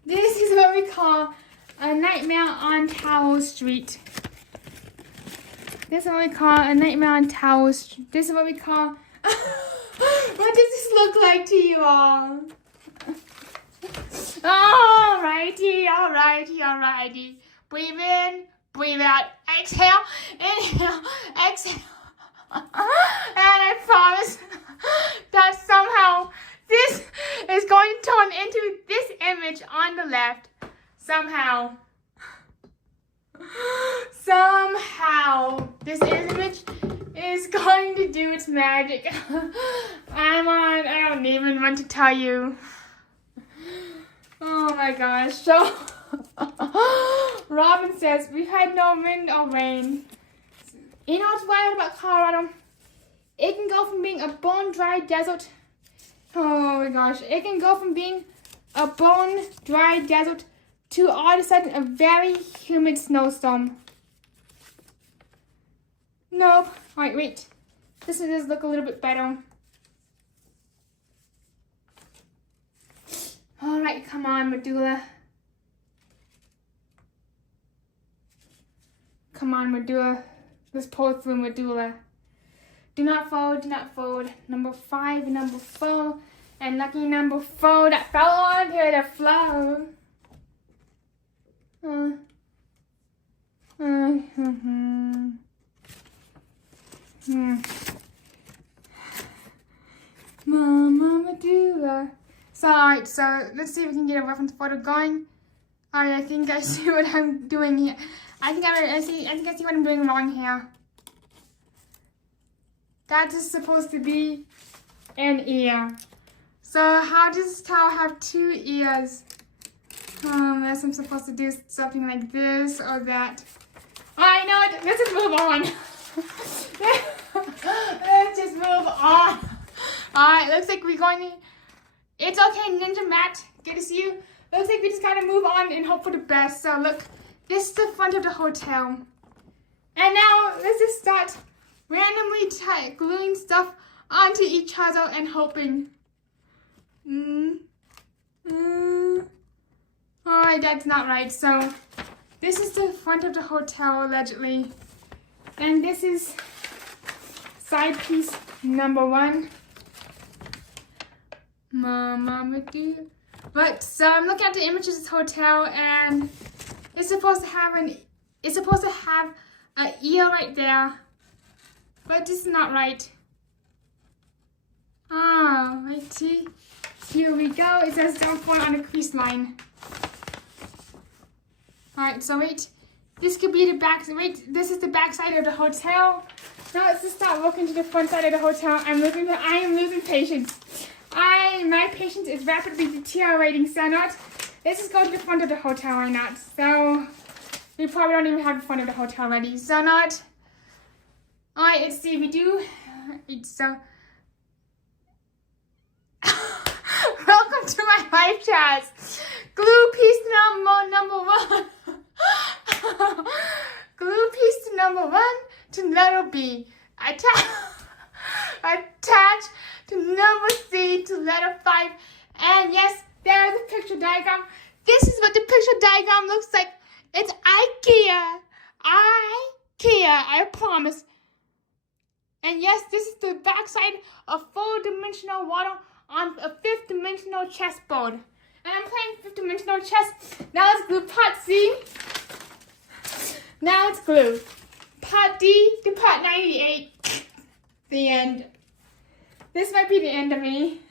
This is what we call a nightmare on Tower Street. This is what we call a nightmare on Tower Street. This is what we call... What does this look like to you all? Alrighty. Breathe in, breathe out. Exhale, inhale, exhale. And I promise that somehow this is going to turn into this image on the left. Somehow, this image is going to do its magic. I don't even want to tell you. Oh my gosh. So, Robin says, we've had no wind or rain. You know what's wild about Colorado? It can go from being a bone-dry desert. Oh my gosh. It can go from being a bone-dry desert to all of a sudden a very humid snowstorm. Nope. Alright, wait. This does look a little bit better. Alright, come on, medulla. Come on, medulla. Let's pull through medulla. Do not fold, do not fold. Number 5 and number 4. And lucky number 4 that fell onto the floor. Mama medulla. So, alright, so let's see if we can get a reference photo going. Alright, I think I see what I'm doing here. I think I see what I'm doing wrong here. That is supposed to be an ear. So how does this tower have 2 ears? Unless I'm supposed to do something like this or that. I know it. Let's just move on. Let's just move on. Alright, looks like we're going to... It's okay, Ninja Matt. Good to see you. Looks like we just gotta move on and hope for the best. So look, this is the front of the hotel. And now let's just start randomly gluing stuff onto each other and hoping. Alright, that's not right. So this is the front of the hotel allegedly. And this is side piece number 1. Mama do. But so I'm looking at the images of this hotel, and it's supposed to have an ear right there, but this is not right. Right here we go. It says don't fall on the crease line. Alright, so wait. This could be the back. Wait, this is the back side of the hotel. Now let's just start looking to the front side of the hotel. I am losing patience. My patience is rapidly deteriorating, so let's just go to the front of the hotel or not. So we probably don't even have the front of the hotel ready. So alright, let's see, we do. So welcome to my live chat. Glue piece number 1. Glue piece number 1 to letter B. Attach to number C to letter 5. And yes, there's the picture diagram. This is what the picture diagram looks like. It's IKEA. I promise. And yes, this is the backside of 4-dimensional water on a 5th-dimensional chessboard. And I'm playing 5th-dimensional chess. Now let's glue part C. Now let's glue part D to part 98. The end. This might be the end of me.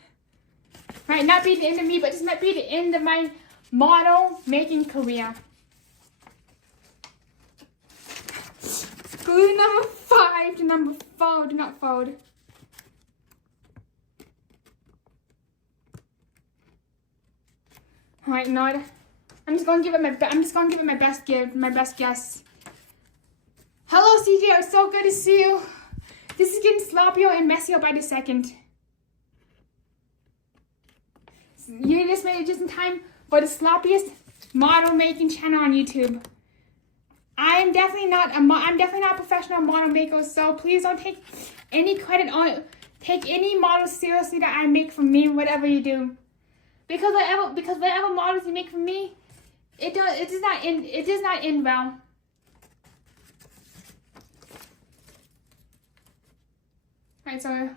Might not be the end of me, but this might be the end of my model making career. Glue number 5 to number 4. Do not fold. Alright, Nod. I'm just gonna give it my best guess. Hello, CJ. It's so good to see you. This is getting sloppier and messier by the second. You just made it just in time for the sloppiest model making channel on YouTube. I'm definitely not a professional model maker, so please don't take any credit on take any model seriously that I make from me, whatever you do. Because whatever models you make from me, it does not end well. Alright, so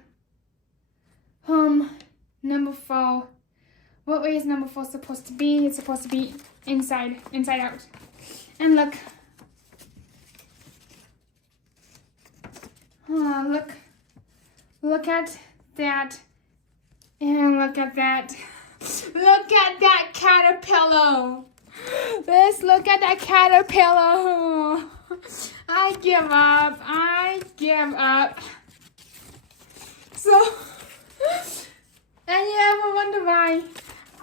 number 4. What way is number 4 supposed to be? It's supposed to be inside out. And look. Look at that. And look at that. Look at that caterpillar. Let's look at that caterpillar. I give up. So, and you ever wonder why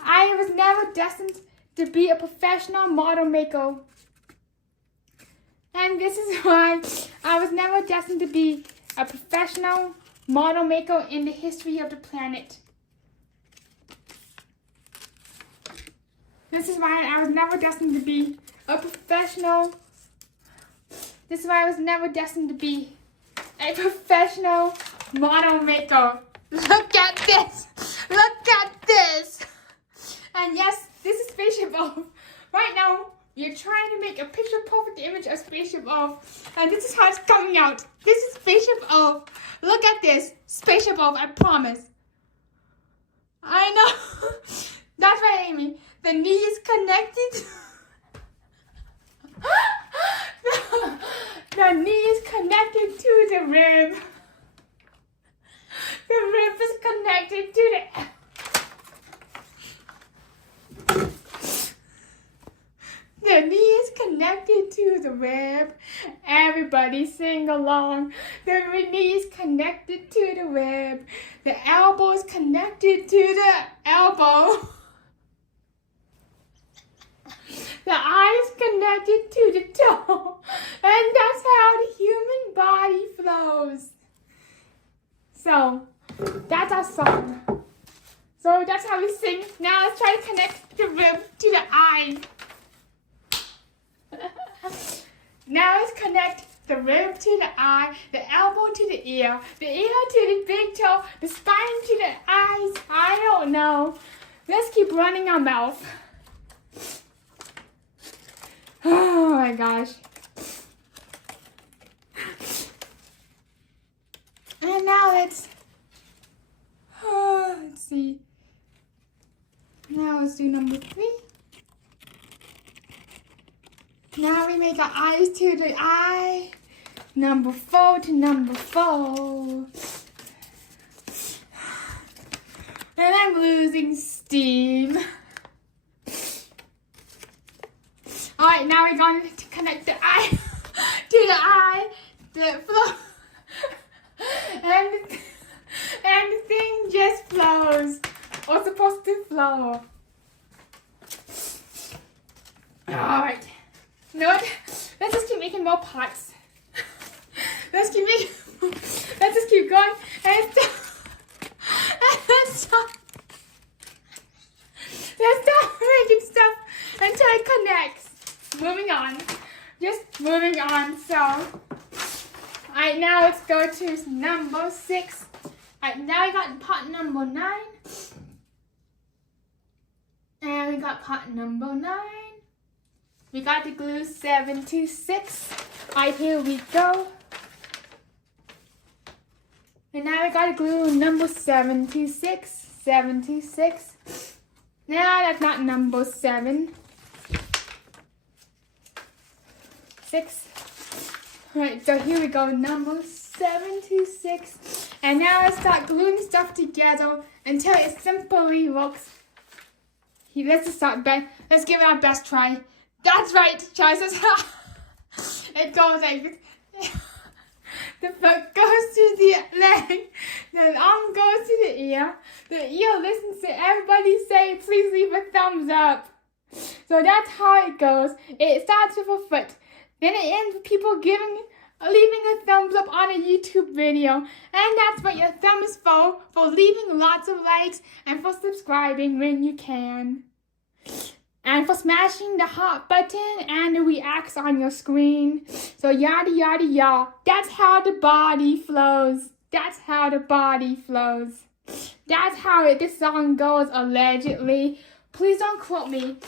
I was never destined to be a professional model maker? And this is why I was never destined to be a professional model maker in the history of the planet. This is why I was never destined to be a professional. This is why I was never destined to be a professional model maker. Look at this. Look at this. And yes, this is Spaceship Earth. Right now, we're trying to make a picture perfect image of Spaceship Earth. And this is how it's coming out. This is Spaceship Earth. Look at this. Spaceship Earth, I promise. I know. That's right, Amy. The knee is connected. The knee is connected to the rib. The rib is connected to the knee is connected to the rib. Everybody sing along. The knee is connected to the rib. The elbow is connected to the elbow. The eye is connected to the toe. And that's how the human body flows. So, that's our song. So that's how we sing. Now let's try to connect the rib to the eye. Now let's connect the rib to the eye, the elbow to the ear to the big toe, the spine to the eyes. I don't know. Let's keep running our mouth. Oh my gosh. And now let's see. Now let's do number 3. Now we make our eyes to the eye. Number 4 to number 4. And I'm losing steam. Alright, now we're going to connect the eye to the eye, the flow. And the thing just flows. Or supposed to flow. Alright. You know what? Let's just keep making more parts. Let's just keep going and stop. Let's stop making stuff until it connects. Moving on. Just moving on. So, alright, now let's go to number 6. Alright, now we got part number 9. And we got part number 9. We got the glue 7 to 6. Alright, here we go. And now we got to glue number 7 to 6. 7 to 6. Now that's not number 7. 6. Alright, so here we go. Number 7 to 6. And now let's start gluing stuff together until it simply looks. Let's just start. Let's give it our best try. That's right, choices. It goes like this. The foot goes to the leg. The arm goes to the ear. The ear listens to everybody say, please leave a thumbs up. So that's how it goes. It starts with a foot. Then it ends with people leaving a thumbs up on a YouTube video. And that's what your thumb is for leaving lots of likes and for subscribing when you can. And for smashing the heart button and the reacts on your screen. So yada yada yada. That's how the body flows. That's how the body flows. That's how this song goes, allegedly. Please don't quote me.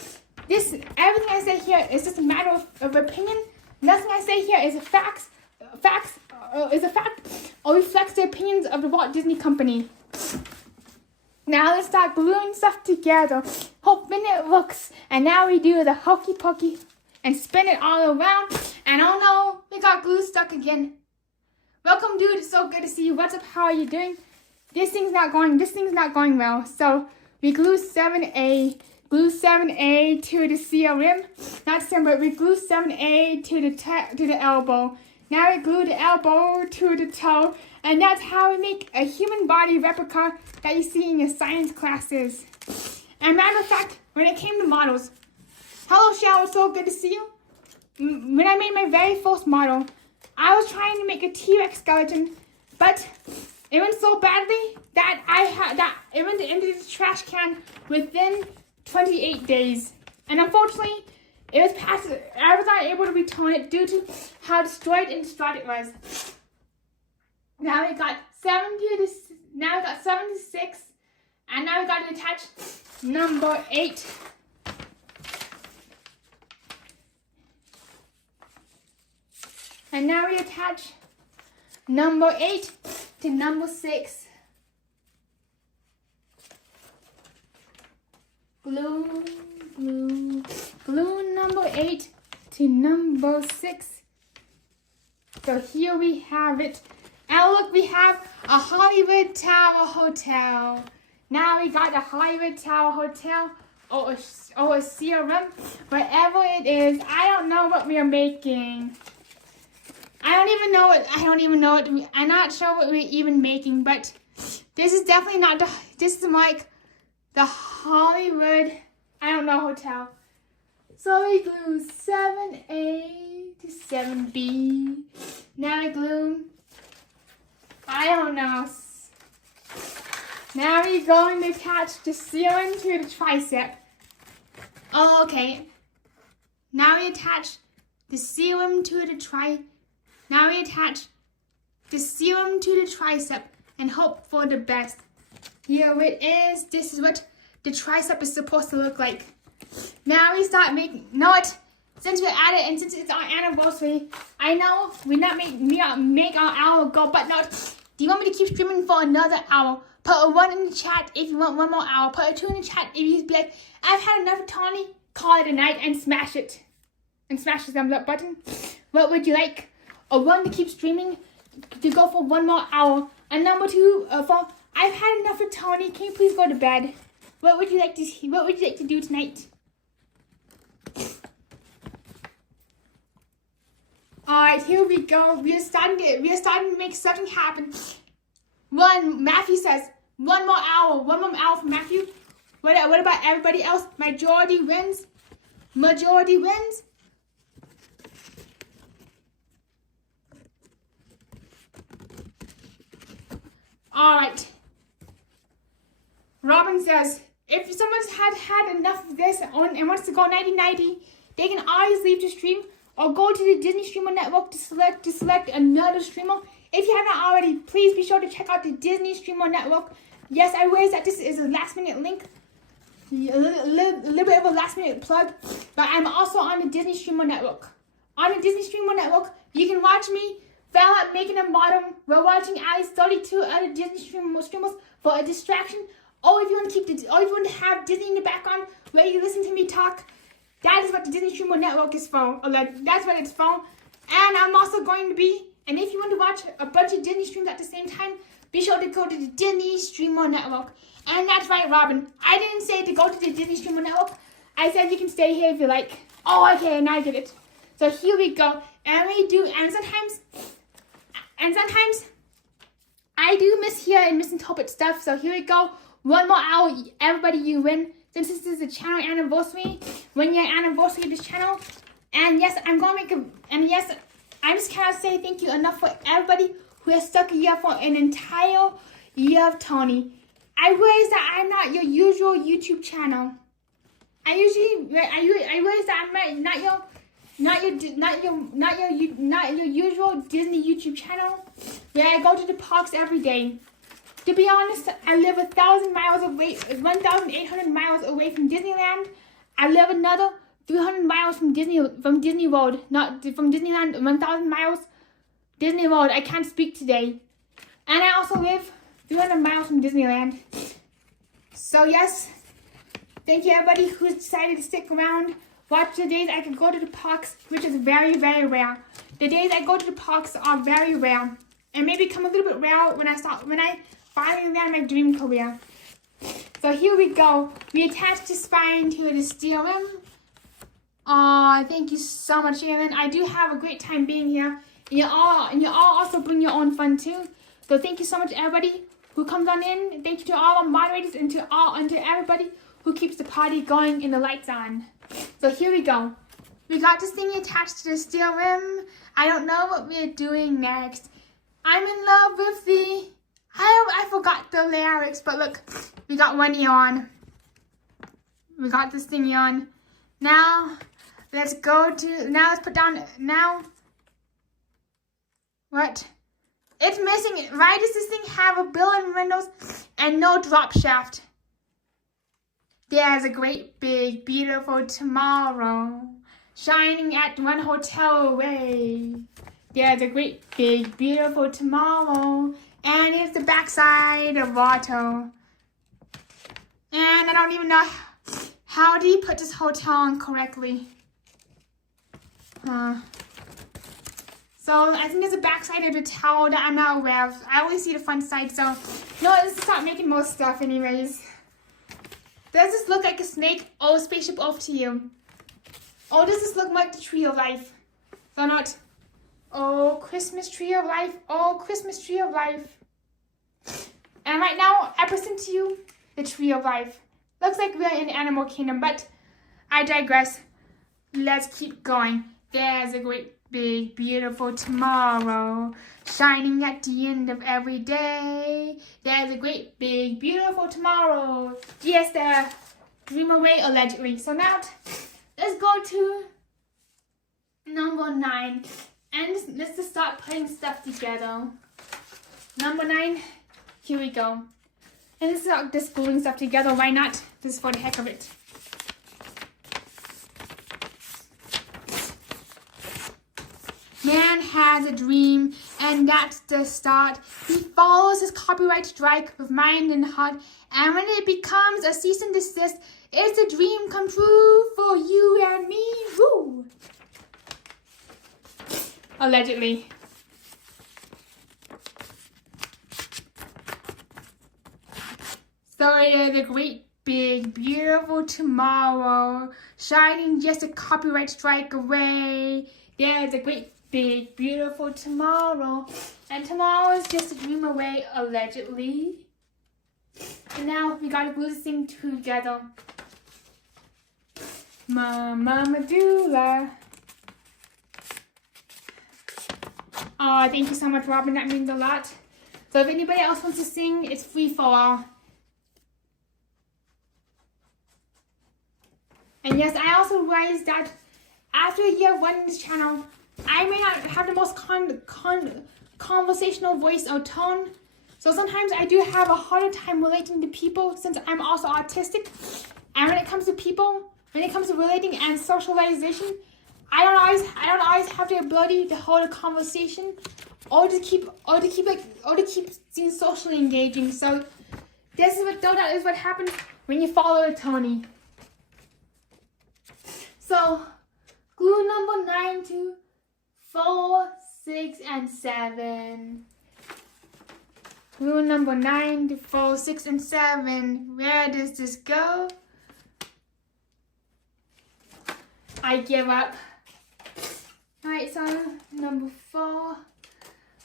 Everything I say here is just a matter of opinion. Nothing I say here is a fact or reflects the opinions of the Walt Disney Company. Now let's start gluing stuff together, hoping it looks. And now we do the hokey pokey and spin it all around. And oh no, we got glue stuck again. Welcome, dude. It's so good to see you. What's up? How are you doing? This thing's not going well. So we glue 7A to the CRM. Not the same, but we glue 7A to the elbow. Now we glue the elbow to the toe. And that's how we make a human body replica that you see in your science classes. And matter of fact, when it came to models, hello Shell, it's so good to see you. When I made my very first model, I was trying to make a T-Rex skeleton, but It went so badly that it went into the trash can within 28 days. And unfortunately, it was past. I was not able to return it due to how destroyed and distraught it was. Now we got 76, and now we got to attach number 8. And now we attach number 8 to number 6. Glue, glue, glue number 8 to number 6. So here we have it. And look, we have a Hollywood Tower Hotel. Now we got the Hollywood Tower Hotel or a CRM, whatever it is. I don't know what we are making. I don't even know what I'm not sure what we're even making, but this is definitely not this is like the Hollywood, I don't know, hotel. So we glue 7A to 7B. Now I glue, I don't know. Now we're going to attach the ceiling to the tricep. Oh, okay. Now we attach the ceiling to the tricep. Now we attach the serum to the tricep and hope for the best. Here it is. This is what the tricep is supposed to look like. Now we start making, since we're at it and since it's our anniversary, I know we not make our hour go, but not. Do you want me to keep streaming for another hour? Put a 1 in the chat if you want 1 more hour. Put a 2 in the chat if you be like, I've had enough of Tawny. Call it a night and smash it. And smash the thumbs up button. What would you like? A 1 to keep streaming, to go for 1 more hour. And number 2, for I've had enough of Tony. Can you please go to bed? What would you like to do tonight? Alright, here we go. We are starting to make something happen. Matthew says 1 more hour. 1 more hour for Matthew. What about everybody else? Majority wins. Majority wins. Alright. Robin says, if someone's had enough of this and wants to go 90-90, they can always leave the stream or go to the Disney Streamer Network to select another streamer. If you haven't already, please be sure to check out the Disney Streamer Network. Yes, I realize that this is a last-minute link, a little bit of a last-minute plug, but I'm also on the Disney Streamer Network. On the Disney Streamer Network, you can watch me fail at making a modem. We're watching at least 32 other Disney streamers for a distraction. Or if you want to have Disney in the background where you listen to me talk, that is what the Disney Streamer Network is for. That's what it's for. And I'm also going to be, and if you want to watch a bunch of Disney streams at the same time, be sure to go to the Disney Streamer Network. And that's right, Robin. I didn't say to go to the Disney Streamer Network. I said you can stay here if you like. Oh, okay, now I get it. So here we go. And sometimes I do misinterpret stuff. So here we go. 1 more hour, everybody, you win. Since this is a channel anniversary, 1 year anniversary of this channel. And yes, I'm just kind of say thank you enough for everybody who has stuck here for an entire year of Tony. I realize that I'm not your usual YouTube channel. I realize that I'm not your usual Disney YouTube channel where I go to the parks every day. To be honest, I live 1,800 miles away from Disneyland. I live another 300 miles from Disney World, not from Disneyland. 1,000 miles, Disney World. I can't speak today, and I also live 300 miles from Disneyland. So yes, thank you everybody who's decided to stick around. Watch the days I can go to the parks, which is very, very rare. The days I go to the parks are very rare, and may become a little bit rare when I finally land my dream career. So here we go. We attach the spine to the steel rim. Thank you so much, Alan. I do have a great time being here. And you all also bring your own fun too. So thank you so much, everybody who comes on in. Thank you to all our moderators and to everybody who keeps the party going and the lights on. So here we go. We got this thing attached to the steel rim. I don't know what we're doing next. I'm in love with the I forgot the lyrics, but look, we got one on. We got this thing on. Now, let's put down, what? It's missing. Why does this thing have a bill and windows and no drop shaft? There's a great big beautiful tomorrow shining at one hotel away. There's a great big beautiful tomorrow, and it's the backside of auto. And I don't even know how do you put this hotel on correctly. So I think there's a backside of the towel that I'm not aware of. I only see the front side, so no, let's stop making more stuff anyways. Does this look like a snake? Oh, spaceship off to you. Oh, does this look like the tree of life? So not, oh, Christmas tree of life. Oh, Christmas tree of life. And right now, I present to you the tree of life. Looks like we're in Animal Kingdom, but I digress. Let's keep going. There's a great big beautiful tomorrow shining at the end of every day. There's a great big beautiful tomorrow. Yes, the dream away allegedly. So now let's go to number 9 and let's just start putting stuff together. Number 9, here we go. And this is not just gluing stuff together. Why not? Just for the heck of it. Man has a dream, and that's the start. He follows his copyright strike with mind and heart, and when it becomes a cease and desist, it's a dream come true for you and me. Woo! Allegedly. So it is a great big beautiful tomorrow, shining just a copyright strike away. There's a great big beautiful tomorrow, and tomorrow is just a dream away allegedly. And now we gotta glue this thing together. Mama Medulla. Oh, thank you so much, Robin. That means a lot. So if anybody else wants to sing, it's free for all. And yes, I also realized that after a year of running this channel, I may not have the most conversational voice or tone. So sometimes I do have a harder time relating to people since I'm also autistic. And when it comes to people, when it comes to relating and socialization, I don't always have the ability to hold a conversation or to keep being socially engaging. So that is what happens when you follow a Tony. So glue number 9 to 4, 6, and 7. Glue number 9 to 4, 6, and 7. Where does this go? I give up. Alright, so number 4.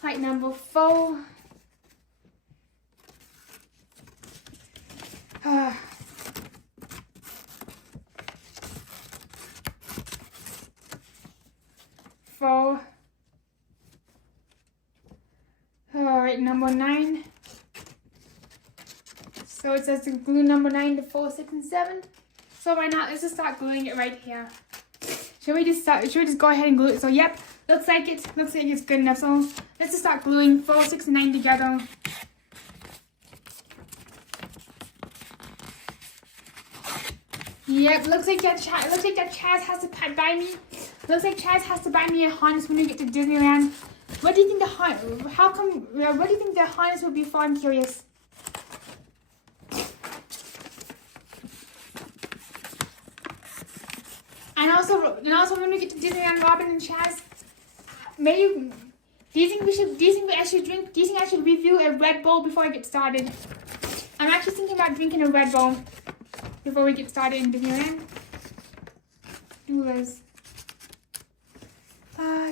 Alright, number 4. Four. Alright, number 9. So it says to glue number 9 to 4, 6, and 7. So why not? Let's just start gluing it right here. Should we just go ahead and glue it? So yep, looks like it's good enough. So let's just start gluing 4, 6, and 9 together. Yep, looks like that Chaz has to buy me. Looks like Chaz has to buy me a harness when we get to Disneyland. What do you think the harness? What do you think the harness would be for? I'm curious. And also when we get to Disneyland, Robin and Chaz, do you think I should review a Red Bull before I get started? I'm actually thinking about drinking a Red Bull before we get started in Disneyland. Do this.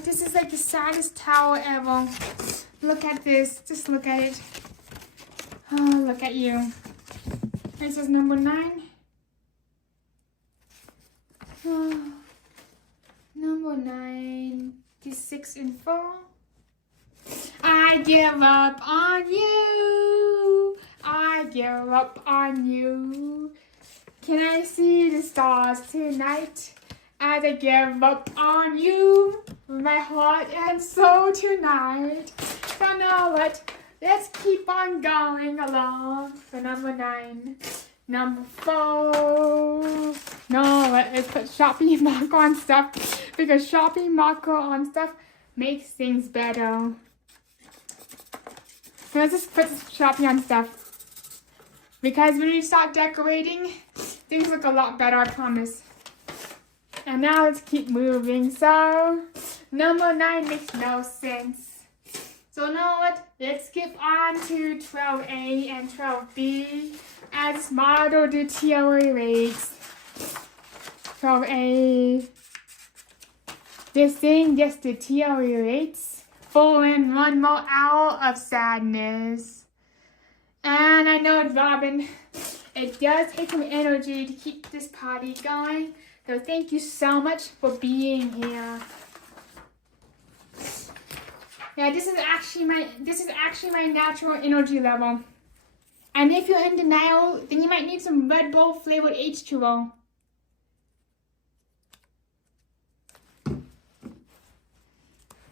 This is like the saddest towel ever. Look at this. Just look at it. Oh, look at you. This is number 9. Oh, number 9. 6 and 4. I give up on you. I give up on you. Can I see the stars tonight? As I give up on you, my heart and soul tonight. So know what? Let's keep on going along. For number 9. Number 4. No, let's put Sharpie marker on stuff. Because Sharpie marker on stuff makes things better. So let's just put Sharpie on stuff. Because when we start decorating, things look a lot better, I promise. And now let's keep moving. So, number 9 makes no sense. So now what? Let's skip on to 12A and 12B as this model deteriorates. 12A. This thing just deteriorates. Full in 1 more hour of sadness. And I know, Robin, it does take some energy to keep this party going. So thank you so much for being here. Yeah, this is actually my natural energy level. And if you're in denial, then you might need some Red Bull flavored H2O.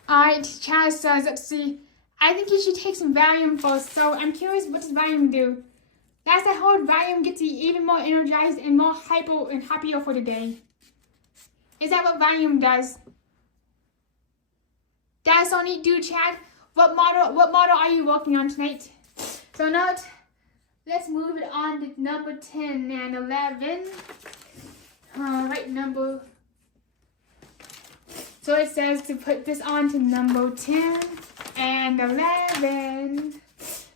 Alright, Chaz says, let's see. I think you should take some Valium first. So I'm curious, what does Valium do? That's the whole Valium gets you even more energized and more hyper and happier for the day. Is that what Valium does? That's so neat, dude, Chad. What model are you working on tonight? So now, let's move it on to number 10 and 11. Alright, number. So it says to put this on to number 10 and 11.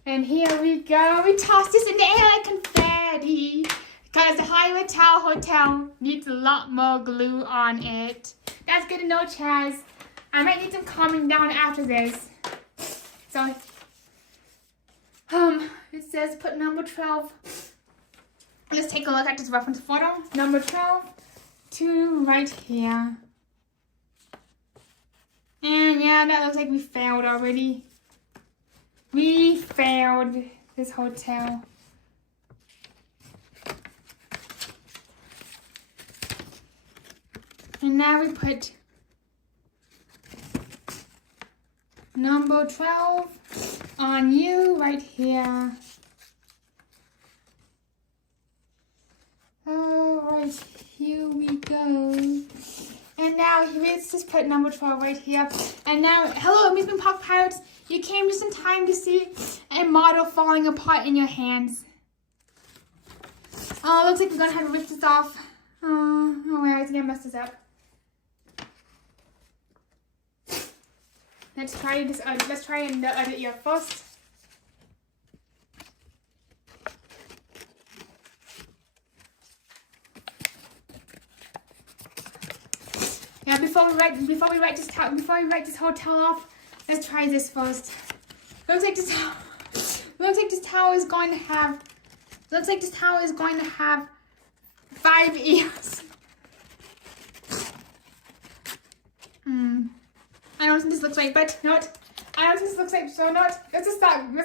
And here we go. We toss this in the air like confetti. Because the Highway Tower Hotel needs a lot more glue on it. That's good to know, Chaz. I might need some calming down after this. So, it says put number 12. Let's take a look at this reference photo. Number 12 to right here. And yeah, that looks like we failed already. We failed this hotel. And now we put number 12 on you right here. Alright, here we go. And now let's just put number 12 right here. And now, hello Amusement Park Pirates. You came just in time to see a model falling apart in your hands. Oh, looks like we're gonna have to rip this off. Oh, wait, I think I messed this up. Let's try this. Let's try in the other ear first. Yeah, before we write this hotel off, let's try this first. Looks like this tower is going to have. Looks like this tower is going to have 5 ears. I don't think this looks right, but no, I don't think this looks right. So not. Let's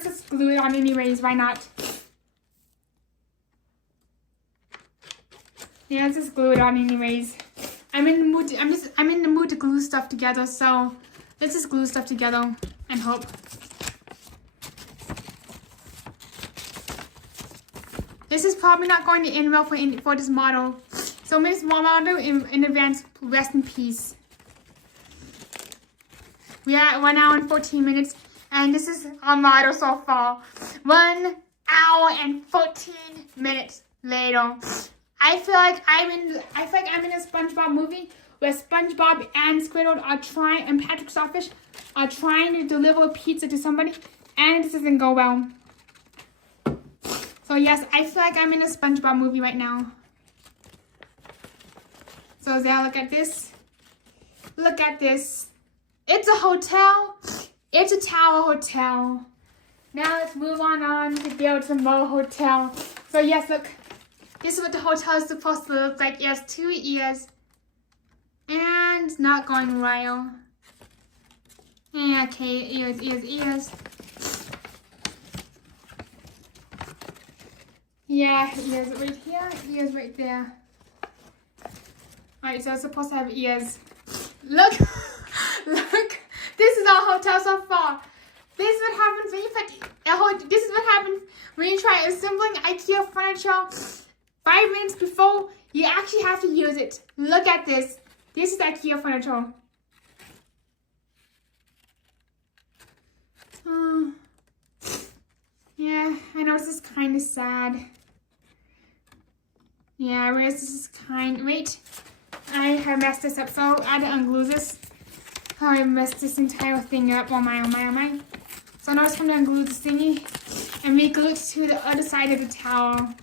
just glue it on anyways. Why not? Yeah, let's just glue it on anyways. I'm in the mood. I'm in the mood to glue stuff together. So let's just glue stuff together and hope. This is probably not going to end well for this model. So Miss Model in advance, rest in peace. We are at 1 hour and 14 minutes, and this is our model so far. 1 hour and 14 minutes later. I feel like I'm in a SpongeBob movie where SpongeBob and Squidward and Patrick Starfish are trying to deliver a pizza to somebody, and this doesn't go well. So yes, I feel like I'm in a SpongeBob movie right now. So there, look at this. Look at this. It's a hotel. It's a tower hotel. Now let's move on to build some more hotel. So yes, look. This is what the hotel is supposed to look like. It has 2 ears. And it's not going well. Yeah, okay, ears. Yeah, ears right here, ears right there. Alright, so it's supposed to have ears. Look, look, this is our hotel so far. This is what happens when you put this is what happens when you try assembling IKEA furniture 5 minutes before you actually have to use it. Look at this. This is IKEA furniture. Yeah, I know this is kind of sad. Yeah, wait, I have messed this up, so I had to unglue this. Oh, I messed this entire thing up. Oh my. So now it's time to unglue this thingy and re-glue it to the other side of the towel.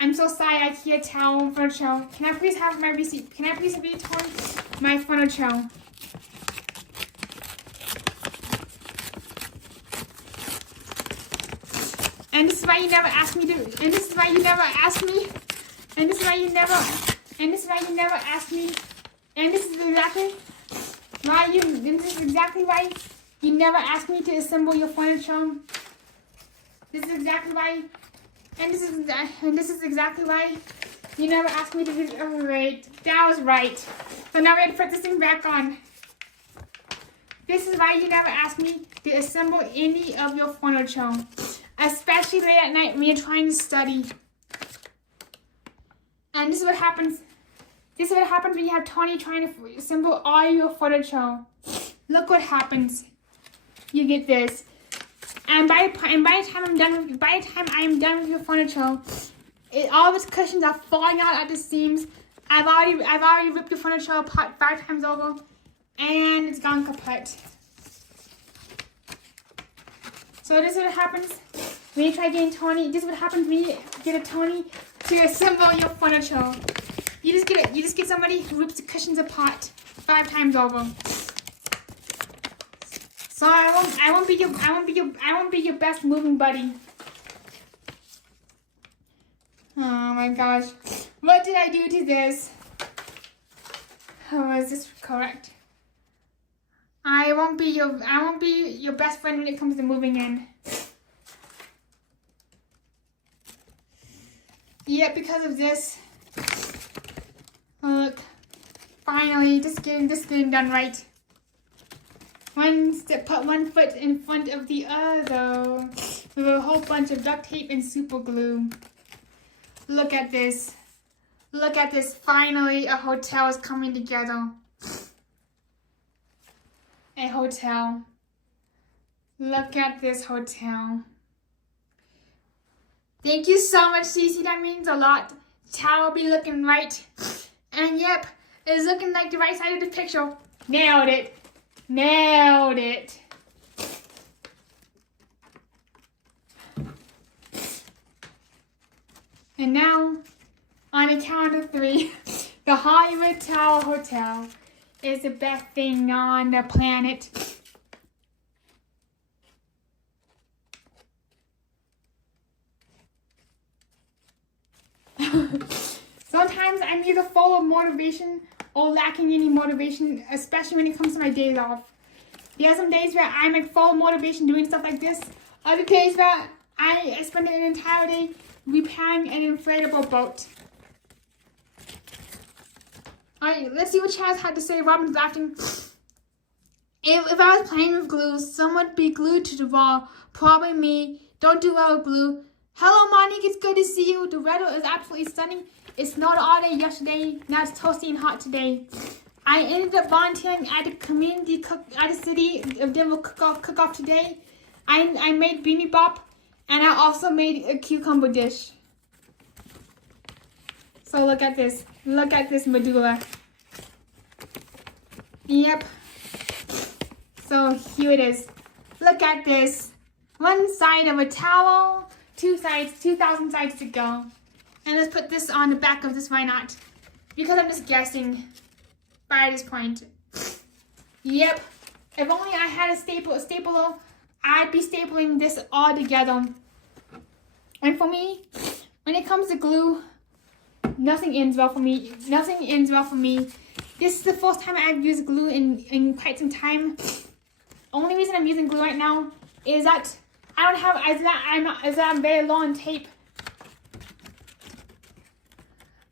I'm so sorry, IKEA towel furniture. Can I please have my receipt? Can I please return my furniture? And this is why you never asked me to. And this is why you never asked me. And this is why you never. And this is why you never asked me. And this is exactly why you. And this is exactly why you never asked me to assemble your furniture. This is exactly why. And this is exactly why you never asked me to do. Oh, right. That was right. So now we have to put this thing back on. This is why you never asked me to assemble any of your furniture. Especially late at night when you're trying to study. And this is what happens. This is what happens when you have Tony trying to assemble all your furniture. Look what happens. You get this. And by the time I am done with your furniture, all of its cushions are falling out at the seams. I've already ripped your furniture apart 5 times over, and it's gone kaput. So this is what happens when you try getting Tony. This is what happens when you get a Tony to assemble your furniture. You just get somebody who rips the cushions apart 5 times over. So I won't be your best moving buddy. Oh my gosh. What did I do to this? Oh, is this correct? I won't be your best friend when it comes to moving in. Yeah, because of this. Look. Finally, just getting this thing done right. Put one foot in front of the other with a whole bunch of duct tape and super glue. Look at this. Look at this. Finally, a hotel is coming together. A hotel. Look at this hotel. Thank you so much, Cece. That means a lot. The tower will be looking right. And yep, it's looking like the right side of the picture. Nailed it. Nailed it. And now, on a count of 3, the Hollywood Tower Hotel is the best thing on the planet. Sometimes I'm either full of motivation or lacking any motivation, especially when it comes to my days off. There are some days where I'm like full of motivation doing stuff like this. Other days where I spend an entire day repairing an inflatable boat. Alright, let's see what Chaz had to say. Robin's laughing. If I was playing with glue, someone would be glued to the wall. Probably me. Don't do well with glue. Hello, Monique. It's good to see you. The weather is absolutely stunning. It snowed all day yesterday. Now it's toasty and hot today. I ended up volunteering at the community at the city of Denver cook-off today. I made beanie bop, and I also made a cucumber dish. So look at this. Look at this medulla. Yep. So here it is. Look at this. One side of a towel. 2 sides. 2,000 sides to go. And let's put this on the back of this. Why not? Because I'm just guessing by this point. Yep. If only I had a stapler, I'd be stapling this all together. And for me, when it comes to glue, nothing ends well for me. Nothing ends well for me. This is the first time I've used glue in quite some time. only reason I'm using glue right now is that I don't have, is that I'm very low on tape.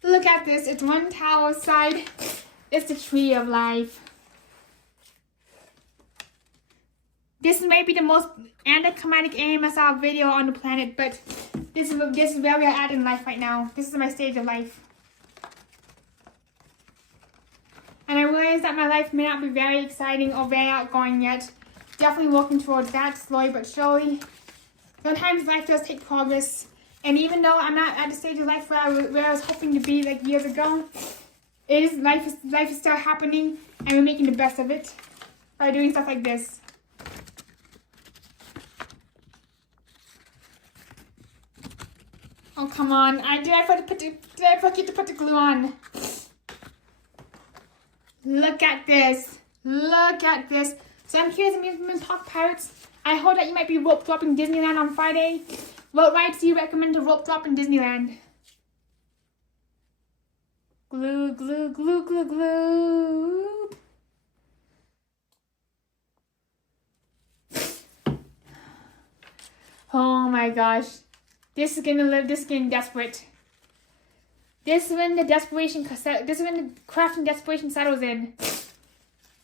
Look at this, it's one towel side. It's the tree of life. This may be the most anticlimactic AMSR video on the planet, but this is where we are at in life right now. This is my stage of life. And I realize that my life may not be very exciting or very outgoing yet. Definitely working towards that slowly but surely. Sometimes life does take progress. And even though I'm not at the stage of life where I was hoping to be like years ago, life is still happening, and we're making the best of it by doing stuff like this. Oh, come on. Did I forget to put the glue on? Look at this. Look at this. So I'm curious, amusement park pirates. I heard that you might be rope dropping Disneyland on Friday. What rides do you recommend to rope drop in Disneyland? Glue, glue, glue, glue, glue. Oh my gosh. This is getting desperate. This is when the crafting desperation settles in.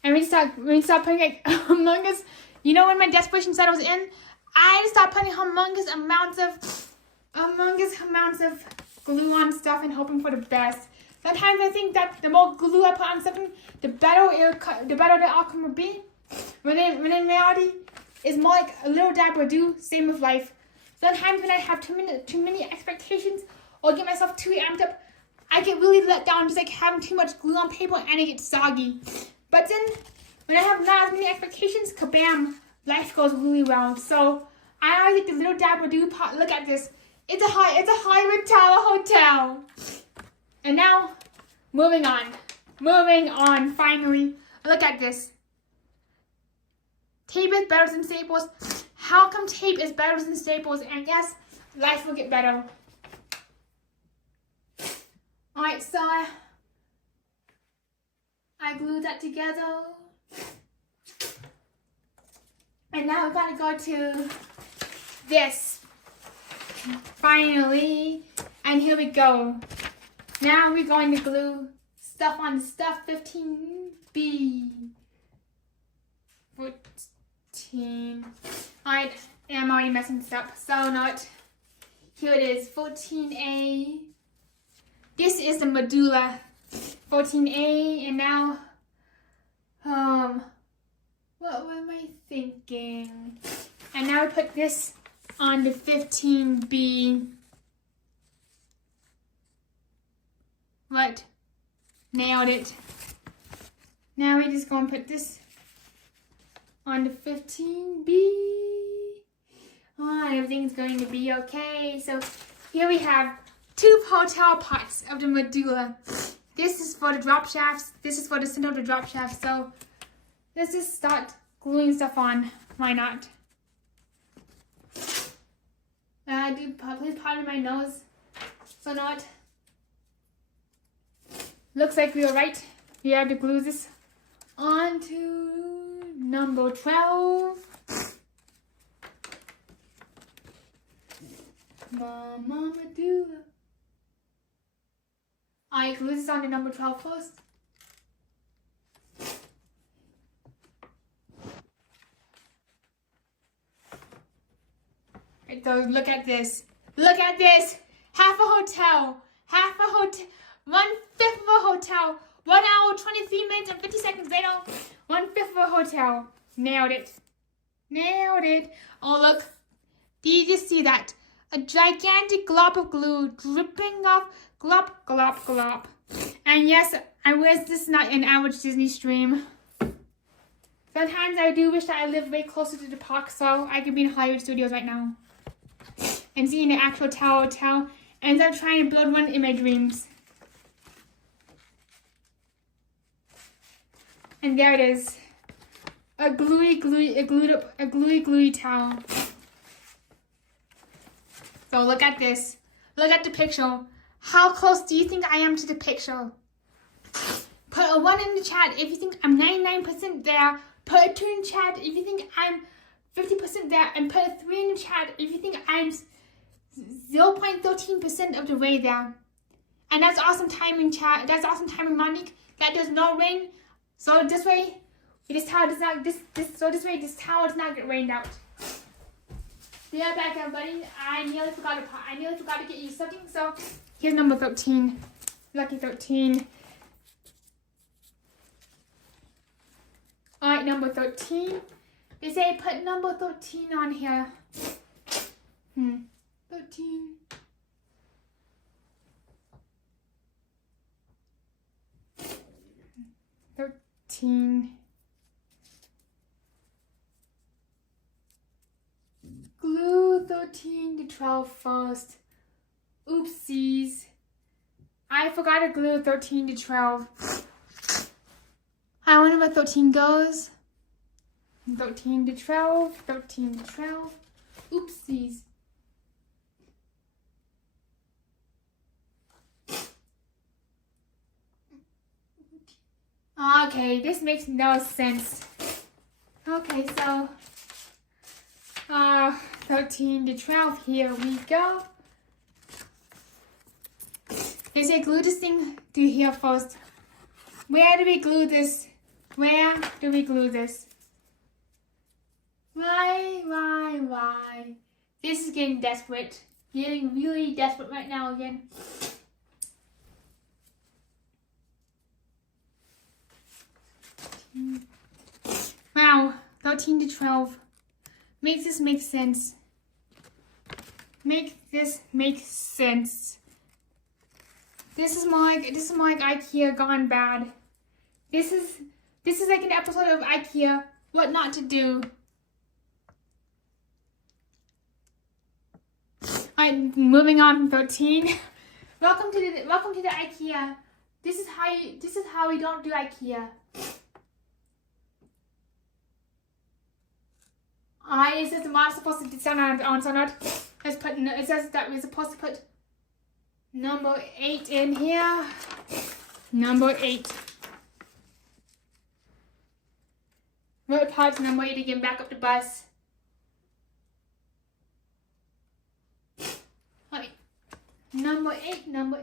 And we start putting like humongous, you know, when my desperation settles in, I start putting humongous amounts of glue on stuff and hoping for the best. Sometimes I think that the more glue I put on something, the better the outcome will be. When in reality, it's more like a little dab will do. Same with life. Sometimes when I have too many expectations or get myself too amped up, I get really let down just like having too much glue on paper and it gets soggy. But then when I have not as many expectations, kabam, life goes really well. So I always think the little dab will do part. Look at this. It's a Hollywood Tower hotel. And now, moving on, finally. Look at this. Tape is better than staples. How come tape is better than staples? And yes, life will get better. Alright, so I glued that together. And now we're gonna go to this. Finally. And here we go. Now we're going to glue stuff on stuff 15B. 14. Alright, I'm already messing this up. So not. Here it is, 14A. This is the medulla. 14A, and now, what am I thinking? And now we put this on the 15B. What? Nailed it. Now we're just going to put this on the 15B. Oh, everything's going to be okay. So here we have 2 hotel parts of the medulla. This is for the drop shafts. This is for the center of the drop shaft. So let's just start gluing stuff on. Why not? Please pardon my nose. So not. Looks like we were right. We have to glue this onto number 12. Mama medulla. I glue this onto number 12 first. Right, so look at this. Look at this. Half a hotel. 1/5 of a hotel. 1 hour, 23 minutes, and 50 seconds later. 1/5 of a hotel. Nailed it. Nailed it. Oh, look. Did you just see that? A gigantic glob of glue dripping off. Glop, glop, glop. And yes, I wish this is not an average Disney stream. Sometimes I do wish that I lived way closer to the park so I could be in Hollywood Studios right now. And seeing the actual Tower Hotel. And I'm trying to build one in my dreams. And there it is. A gluey towel. So look at this. Look at the picture. How close do you think I am to the picture? Put a 1 in the chat if you think I'm 99% there Put a 2 in chat if you think I'm 50% there, and put a 3 in the chat if you think I'm 0.13% of the way there. And that's awesome timing, chat. That's awesome timing, Monique. That there's no rain, so this way, this tower does not this tower does not get rained out. Yeah, back everybody. I nearly forgot to get you something. So here's number 13. Lucky 13. Alright, number 13. They say put number 13 on here. 13. Glue 13 to 12 first. Oopsies. I forgot to glue 13 to 12. I wonder where 13 goes. 13 to 12. 13 to 12. Oopsies. Okay, this makes no sense. Okay, so 13 to 12, here we go. They say glue this thing to here first. Where do we glue this? Where do we glue this? Why? This is getting desperate. Getting really desperate right now again. Wow, 13 to 12. Make this make sense. Make this make sense. This is more like IKEA gone bad. This is like an episode of IKEA, what not to do. Alright, moving on from 13. Welcome to the IKEA. This is how we don't do IKEA. It says the mod's supposed to sound on, so not. It says that we're supposed to put number 8 in here. Number 8. What part's number 8 again? Back up the bus. Alright. Number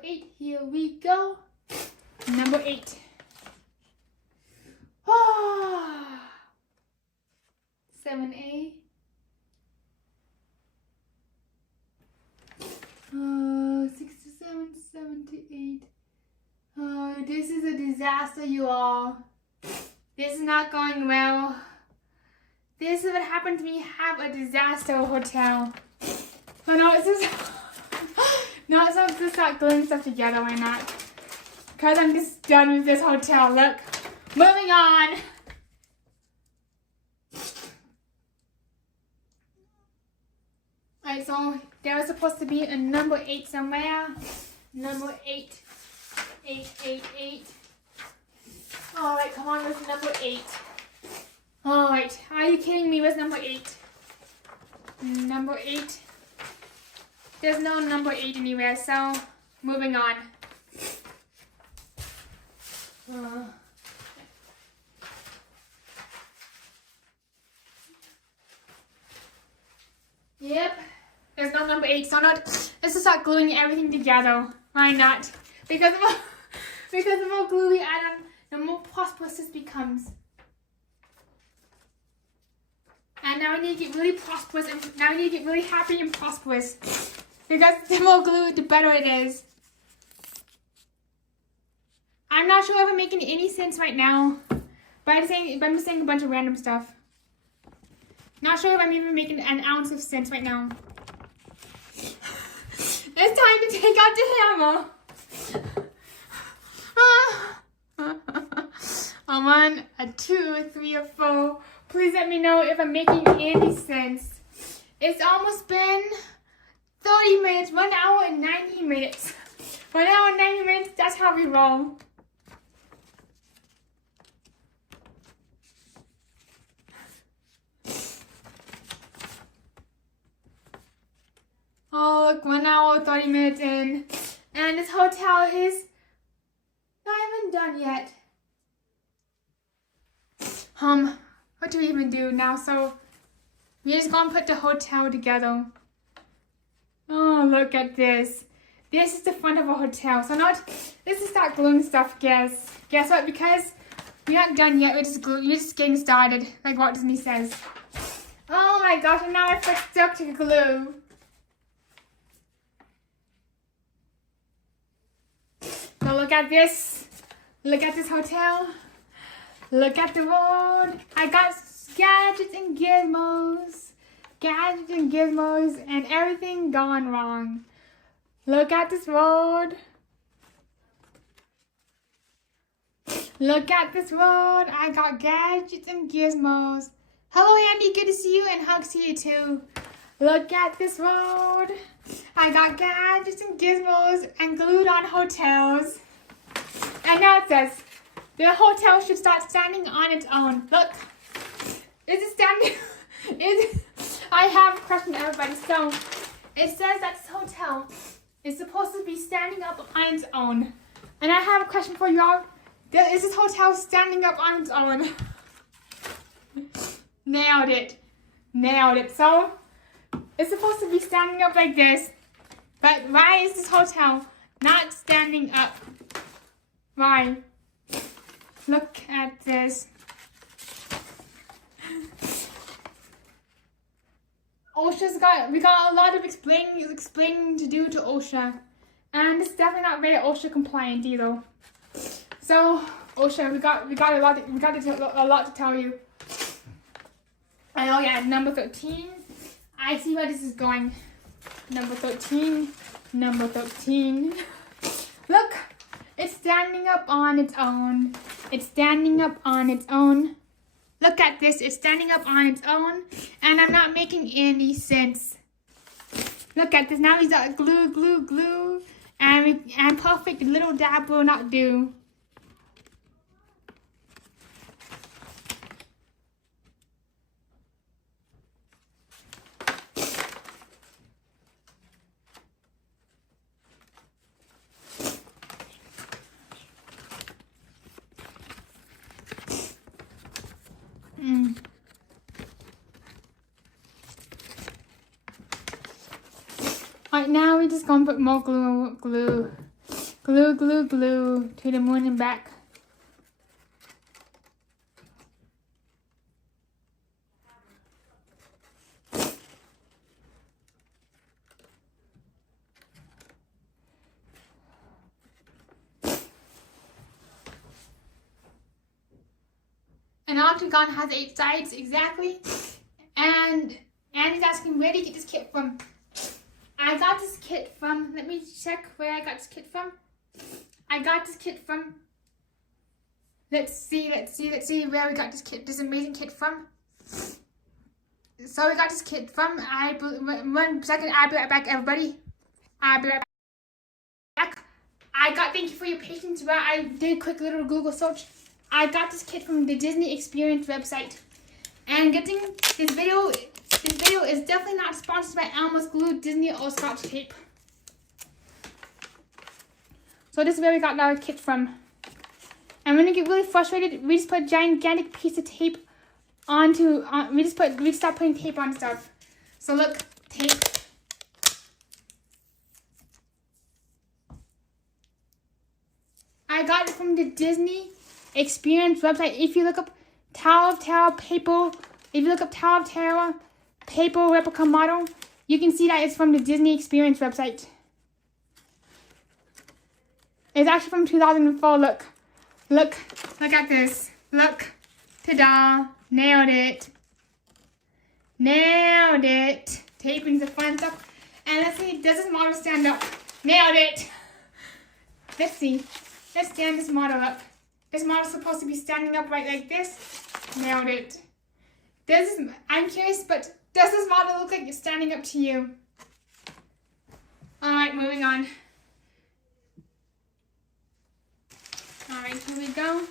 8, here we go. Number 8. Ah. 7A. 6 to 7, 7 to 8. This is a disaster, you all. This is not going well. This is what happened to me. Have a disaster hotel. Oh no, it's just no, it's not just start gluing stuff together. Why not? Because I'm just done with this hotel. Look, moving on. Alright, so there was supposed to be a number 8 somewhere. Number 8. 8. Alright, come on with number 8. Alright, are you kidding me with number 8? Number 8. There's no number 8 anywhere, so moving on. Yep. There's no number 8, so let's just start gluing everything together. Why not? Because the more glue we add on, the more prosperous this becomes. And now we need to get really prosperous, and now we need to get really happy and prosperous. Because the more glue, the better it is. I'm not sure if I'm making any sense right now, but I'm just saying a bunch of random stuff. Not sure if I'm even making an ounce of sense right now. It's time to take out the hammer. A 1, a 2, a 3, a 4. Please let me know if I'm making any sense. It's almost been 30 minutes, 1 hour and 90 minutes. 1 hour and 90 minutes, that's how we roll. Oh, look, 1 hour, 30 minutes in. And this hotel is not even done yet. what do we even do now? So we're just gonna put the hotel together. Oh, look at this. This is the front of a hotel. So not, let's just start gluing stuff, guys. Guess what? Because we're not done yet, we're just getting started, like Walt Disney says. Oh my gosh, and now I put stuck to glue. So look at this. Look at this hotel. Look at the road. I got gadgets and gizmos. Gadgets and gizmos and everything gone wrong. Look at this road. Look at this road. I got gadgets and gizmos. Hello, Andy. Good to see you, and hugs to you too. Look at this road. I got gadgets and gizmos and glued on hotels. And now it says, the hotel should start standing on its own. Look. Is it standing? I have a question, everybody. So, it says that this hotel is supposed to be standing up on its own. And I have a question for y'all. Is this hotel standing up on its own? Nailed it. Nailed it. So, it's supposed to be standing up like this. But why is this hotel not standing up? Why? Look at this. We got a lot of explaining to do to OSHA. And it's definitely not very OSHA compliant either. So, OSHA, we got a lot to tell you. And oh yeah, number 13. I see where this is going. Number 13. Number 13. Look, it's standing up on its own. It's standing up on its own. Look at this, it's standing up on its own, and I'm not making any sense. Look at this, now he's got glue, glue, glue, and perfect little dab will not do. Right now, we're just gonna put more glue to the moon and back. An octagon has 8 sides exactly, and he's asking, where did you get this kit from? I got this kit from, let me check where I got this kit from. I got this kit from, let's see where we got this amazing kit from. So we got this kit from, 1 second, I'll be right back, everybody. I'll be right back. Thank you for your patience while I did a quick little Google search. I got this kit from the Disney Experience website. And getting this video is definitely not sponsored by Elmer's Glue, Disney, or Scotch Tape. So this is where we got our kit from. And when you get really frustrated, we just put a gigantic piece of tape onto, we start putting tape on stuff. So look, tape. I got it from the Disney Experience website. If you look up Tower of Terror paper, paper replica model, you can see that it's from the Disney Experience website. It's actually from 2004. Look at this. Look, ta-da, nailed it. Taping's the fun stuff. And let's see, does this model stand up? Nailed it. Let's see. Let's stand this model up. This model's supposed to be standing up right like this. Nailed it. I'm curious, but does this model look like it's standing up to you? Alright, moving on. Alright, here we go.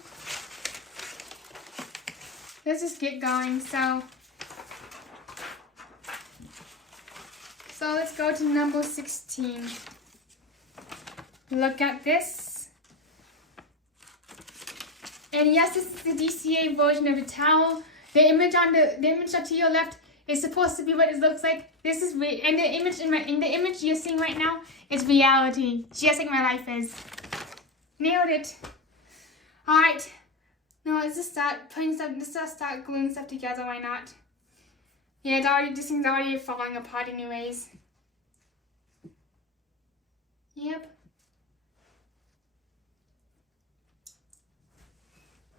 Let's just get going. So let's go to number 16. Look at this. And yes, this is the DCA version of the towel. The image to your left is supposed to be what it looks like. This is and the image in the image you're seeing right now is reality, just like my life is. Nailed it. All right. No, let's just start putting stuff. Let's just start gluing stuff together. Why not? Yeah, this thing's already falling apart, anyways. Yep.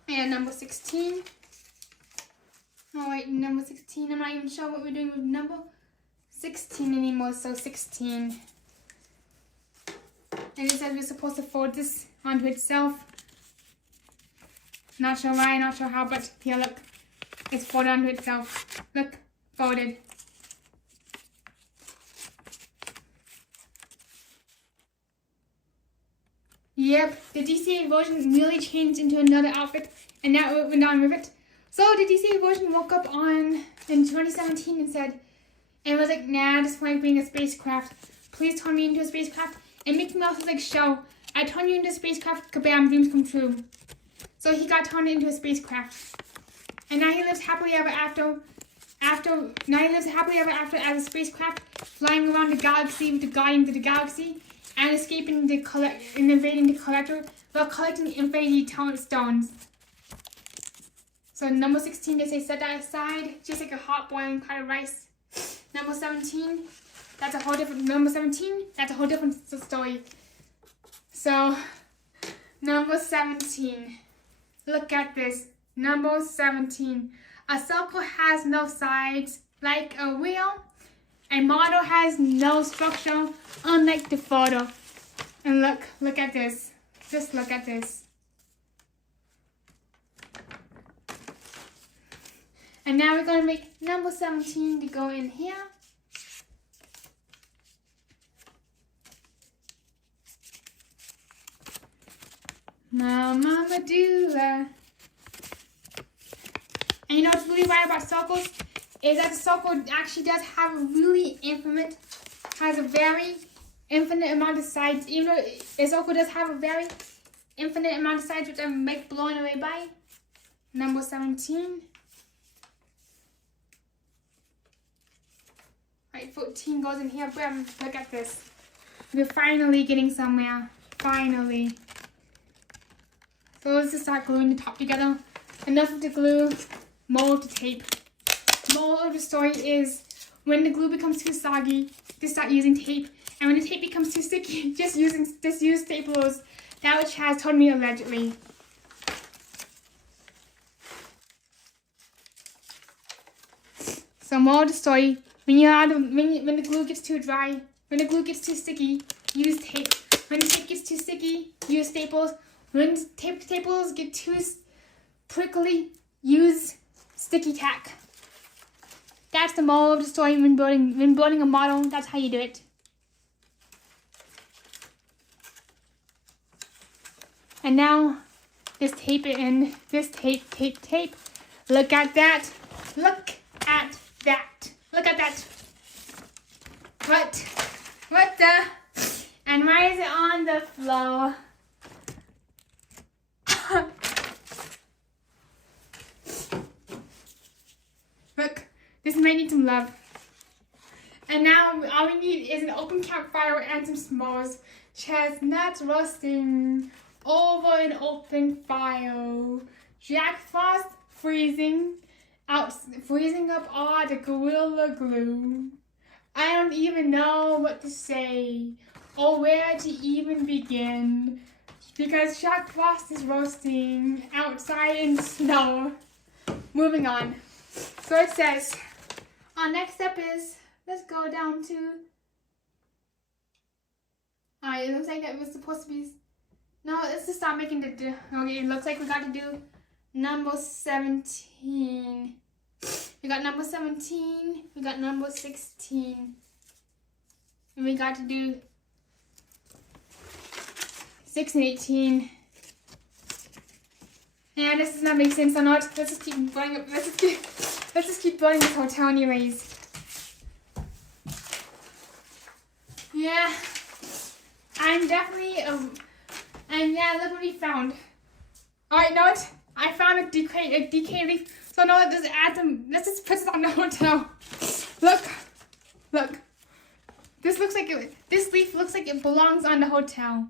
And number 16. Oh wait, number 16. I'm not even sure what we're doing with number 16 anymore, so 16. And it says we're supposed to fold this onto itself. Not sure why, not sure how, but here, look. It's folded onto itself. Look, folded. Yep, the DCA version really changed into another outfit, and now it went on with it. So the DCA version woke up in 2017 and said, and was like, nah, I just want to bring a spacecraft. Please turn me into a spacecraft. And Mickey Mouse was like, show, I turn you into a spacecraft, kabam, dreams come true. So he got turned into a spacecraft. And now he lives happily ever after as a spacecraft, flying around the galaxy with the Guardians of the Galaxy, and escaping and invading the collector while collecting infinity stones. So number 16, they say set that aside, just like a hot boiling pot of rice. Number 17, that's a whole different story. So, number 17, look at this. Number 17, a circle has no sides like a wheel. A model has no structure, unlike the photo. And look at this. Just look at this. And now we're going to make number 17 to go in here. Mama Medulla. And you know what's really right about circles? Is that the circle actually does have a very infinite amount of sides. Even though a circle does have a very infinite amount of sides, which I'm blown away by. Number 17. Right, 14 goes in here. Boom, look at this. We're finally getting somewhere. Finally. So let's just start gluing the top together. Enough of the glue, more of the tape. Moral of the story is when the glue becomes too soggy, just start using tape. And when the tape becomes too sticky, just use staplers. That which has told me allegedly. So moral of the story, when the glue gets too dry, when the glue gets too sticky, use tape. When the tape gets too sticky, use staples. When staples get too prickly, use sticky tack. That's the moral of the story when building a model. That's how you do it. And now, just tape it in. Just tape. Look at that. Look at that. Look at that. What the? And why is it on the floor? Look, this may need some love. And now all we need is an open campfire and some s'mores. Chestnuts roasting over an open fire. Jack Frost freezing up all the Gorilla Glue. I don't even know what to say or where to even begin because Jack Frost is roasting outside in the snow. Moving on. So it says, our next step is, let's go down to, alright, it looks like that was supposed to be, no, let's just start making okay, it looks like we got to do number 17. We got number 17, we got number 16, and we got to do 6 and 18. Yeah, this does not make sense or not. Let's just keep building up. Let's just keep building this hotel anyways. Yeah, I'm definitely and yeah, look what we found. Alright, no, I found a decayed leaf. So now let's just add some. Let's just put this on the hotel. Look, look. This leaf looks like it belongs on the hotel.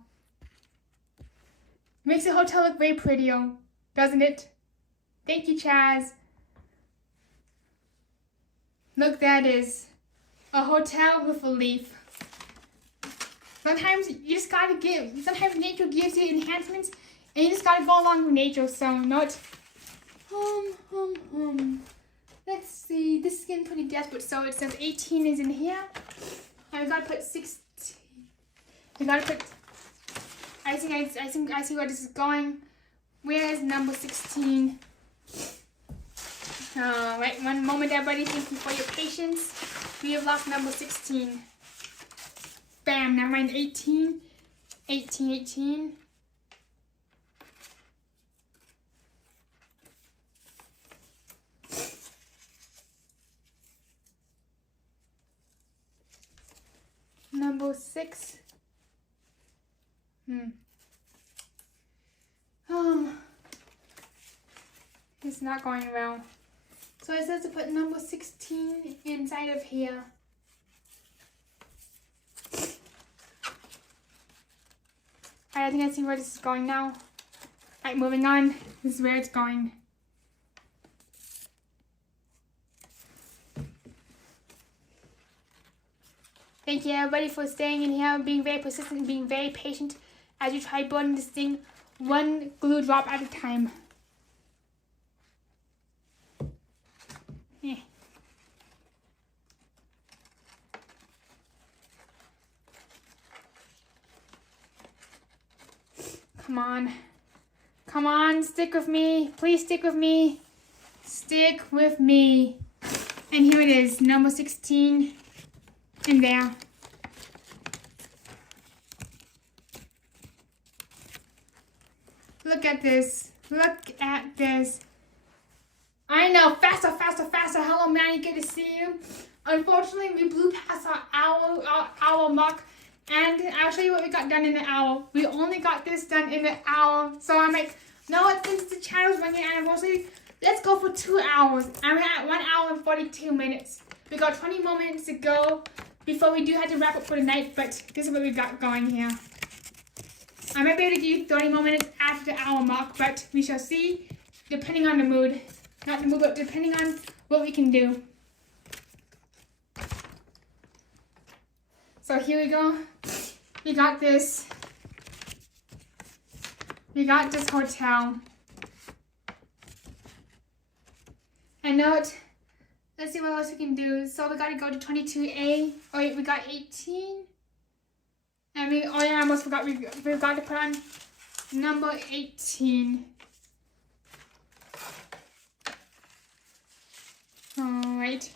Makes the hotel look very pretty, doesn't it? Thank you, Chaz. Look, that is a hotel with a leaf. Sometimes you just gotta sometimes nature gives you enhancements and you just gotta go along with nature, so not, let's see, this is getting pretty desperate, so it says 18 is in here. I gotta put 16, I gotta put, I think I see where this is going. Where is number 16? Wait one moment, everybody, thank you for your patience. We have lost number 16. Bam, never mind, 18. 18. Number 6. It's not going well. So it says to put number 16 inside of here. I think I see where this is going now. Alright, moving on. This is where it's going. Thank you everybody for staying in here, being very persistent, and being very patient as you try building this thing one glue drop at a time. Come on, stick with me. Please stick with me. Stick with me. And here it is, number 16 in there. Look at this. Look at this. I know, faster. Hello, Manny, good to see you. Unfortunately, we blew past our hour mark. And I'll show you what we got done in an hour. We only got this done in an hour. So I'm like, no, since the channel's running anniversary, let's go for 2 hours. And we're at 1 hour and 42 minutes. We got 20 more minutes to go before we do have to wrap up for the night, but this is what we got going here. I might be able to give you 30 more minutes after the hour mark, but we shall see, depending on the mood. Not the mood, but depending on what we can do. So here we go. We got this. We got this hotel. And note, let's see what else we can do. So we gotta go to 22A. Oh wait, we got 18. And we, oh yeah, I almost forgot, we got to put on number 18. Alright.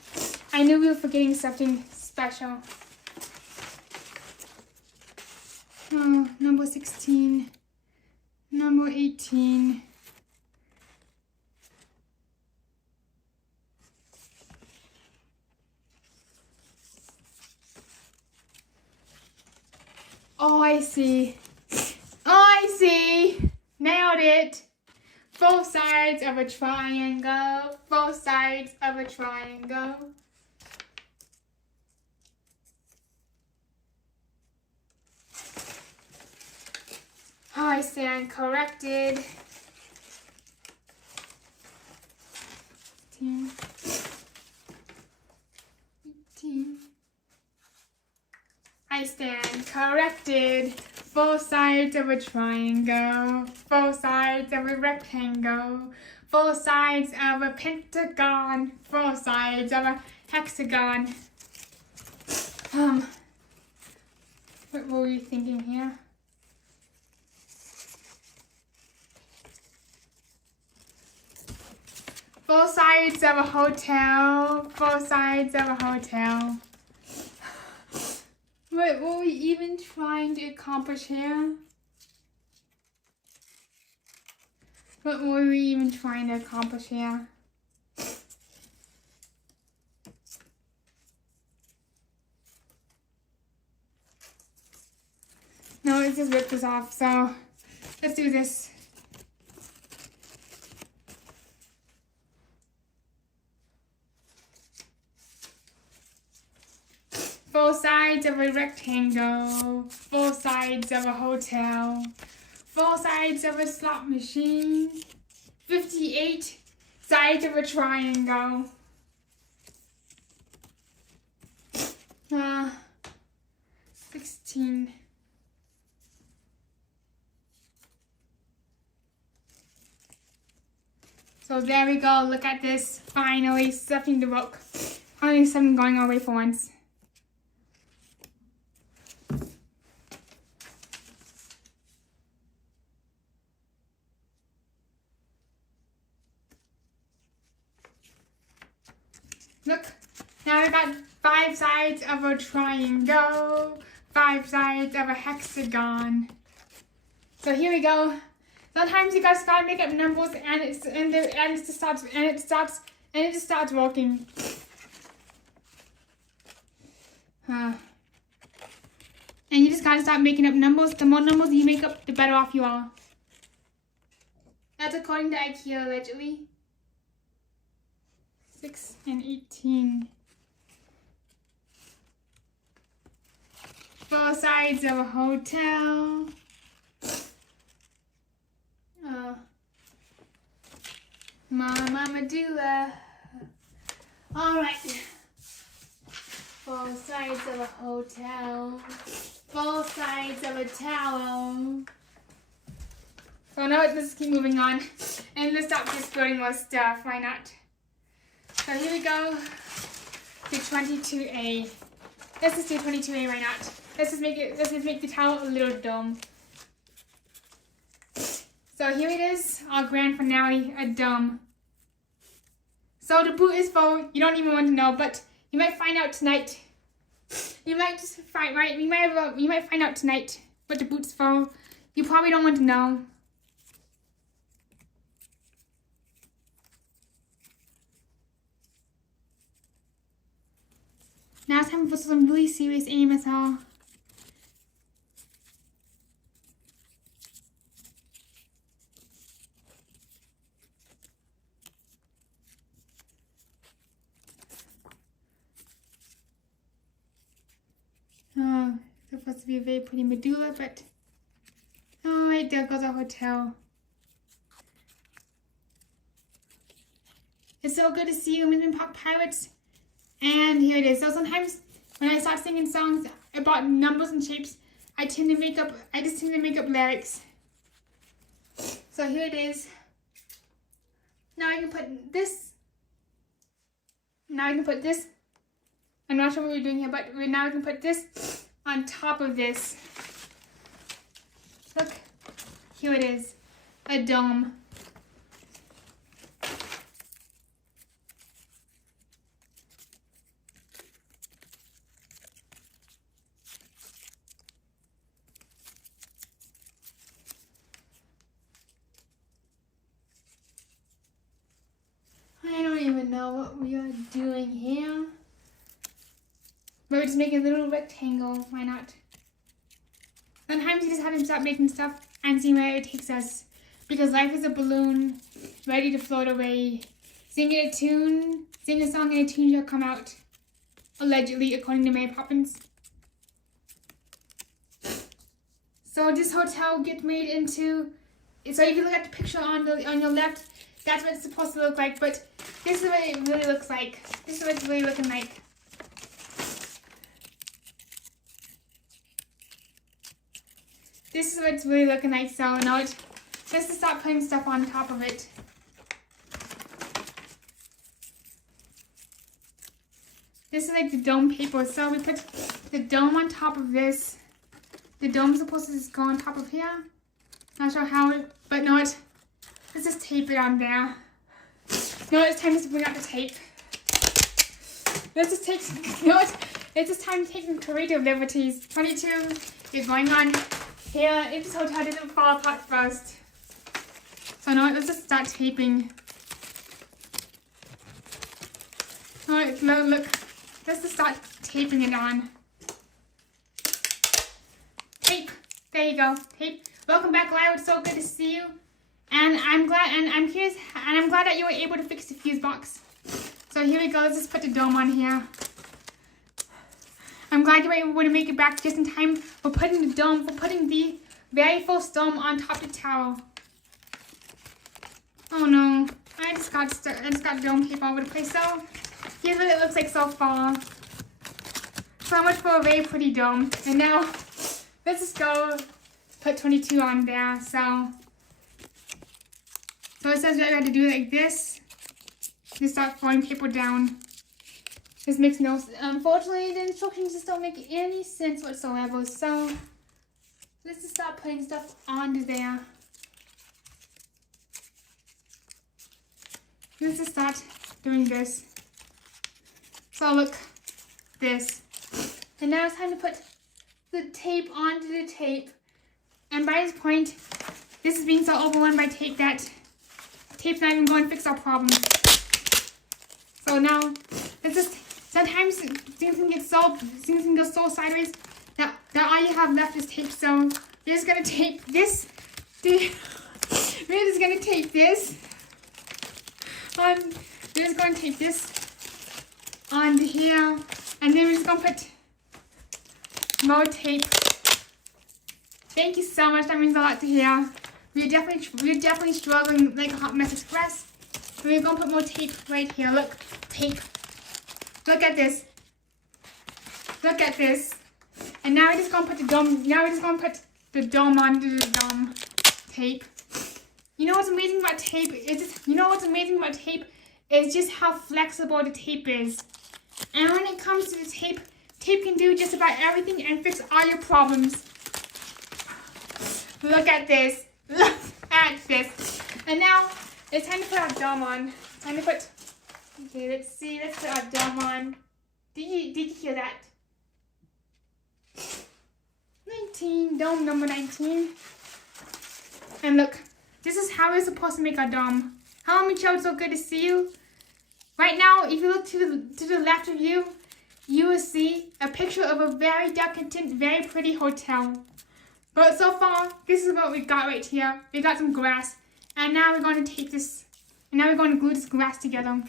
I knew we were forgetting something special. Oh, number 16. Number 18. Oh, I see. Nailed it. Both sides of a triangle. Both sides of a triangle. Oh, I stand corrected. 18. I stand corrected. Both sides of a triangle. Both sides of a rectangle. Both sides of a pentagon. Both sides of a hexagon. What were we thinking here? Both sides of a hotel. Both sides of a hotel. What were we even trying to accomplish here? What were we even trying to accomplish here? No, let's just rip this off. So, let's do this. 4 sides of a rectangle, 4 sides of a hotel, 4 sides of a slot machine, 58 sides of a triangle. 16. So there we go. Look at this. Finally, something to book. Finally, something going our way for once. Look, now we've got 5 sides of a triangle, 5 sides of a hexagon. So here we go. Sometimes you guys gotta make up numbers and it just starts working. And you just gotta stop making up numbers. The more numbers you make up, the better off you are. That's according to IKEA, allegedly. 6 and 18. 4 sides of a hotel. Mama Medulla. Alright. 4 sides of a hotel. 4 sides of a tower. So now let's keep moving on. And let's stop just building more stuff. Why not? So here we go to 22A. Let's just do 22A. Why not? Let's just make the tower a little dome. So here it is, our grand finale, a dome. So the boot is full. You don't even want to know, but you might find out tonight. You might find out tonight what the boot's for. You probably don't want to know. Now it's time for some really serious AMSR. Oh, it's supposed to be a very pretty medulla, but oh, right there goes our hotel. It's so good to see you, Amusement Park Pirates. And here it is. So sometimes when I start singing songs about numbers and shapes, I just tend to make up lyrics. So here it is. Now I can put this. I'm not sure what we're doing here, but now we can put this on top of this. Look, here it is, a dome. I don't even know what we are doing here. But we're just making a little rectangle. Why not? Sometimes you just have to stop making stuff and see where it takes us. Because life is a balloon ready to float away. Sing a song and a tune shall come out. Allegedly, according to Mary Poppins. So this hotel gets made into... So if you look at the picture on your left, that's what it's supposed to look like. But this is what it really looks like. This is what it's really looking like. This is what it's really looking like, so now it's just to stop putting stuff on top of it. This is like the dome paper, so we put the dome on top of this. The dome's supposed to just go on top of here. Not sure how, but no, let's just tape it on there. No, it's time to bring out the tape. It's just time to take some creative liberties. 22 is going on. Here, if this hotel didn't fall apart first. So now let's just start taping. Alright, look. Let's just start taping it on. Tape. There you go. Tape. Welcome back, Lyle. It's so good to see you. And I'm glad that you were able to fix the fuse box. So here we go. Let's just put the dome on here. I'm glad you were able to make it back just in time for putting the very first dome on top of the tower. Oh no, I just got dome tape all over the place. So here's what it looks like so far. So much for a very pretty dome. And now let's just go put 22 on there. So it says that we have to do it like this. Just start throwing paper down. This makes no sense. Unfortunately, the instructions just don't make any sense whatsoever. So let's just start putting stuff onto there. Let's just start doing this. So look, this. And now it's time to put the tape onto the tape. And by this point, this is being so overwhelmed by tape that tape's not even going to fix our problem. So now, it's just, sometimes things can go so sideways that all you have left is tape. So we're just going to tape this. We're just going to tape this on. We're just going to tape this onto here. And then we're just going to put more tape. Thank you so much. That means a lot to hear. We're definitely struggling like a hot mess express. And we're going to put more tape right here. Look, tape. Look at this. Look at this. And now we're just going to put the dome. Now we're just going to put the dome onto the dome tape. You know what's amazing about tape? Is just how flexible the tape is. And when it comes to the tape, tape can do just about everything and fix all your problems. Look at this. Look at this. And now it's time to put our dome on. Time to put. Okay, let's see. Let's put our dome on. Did you hear that? 19. Dome number 19. And look, this is how we're supposed to make our dome. Hello, Michelle. It's so good to see you. Right now, if you look to the left of you, you will see a picture of a very decorative, very pretty hotel. But so far, this is what we got right here. We got some grass. And now we're going to take this, and now we're going to glue this grass together.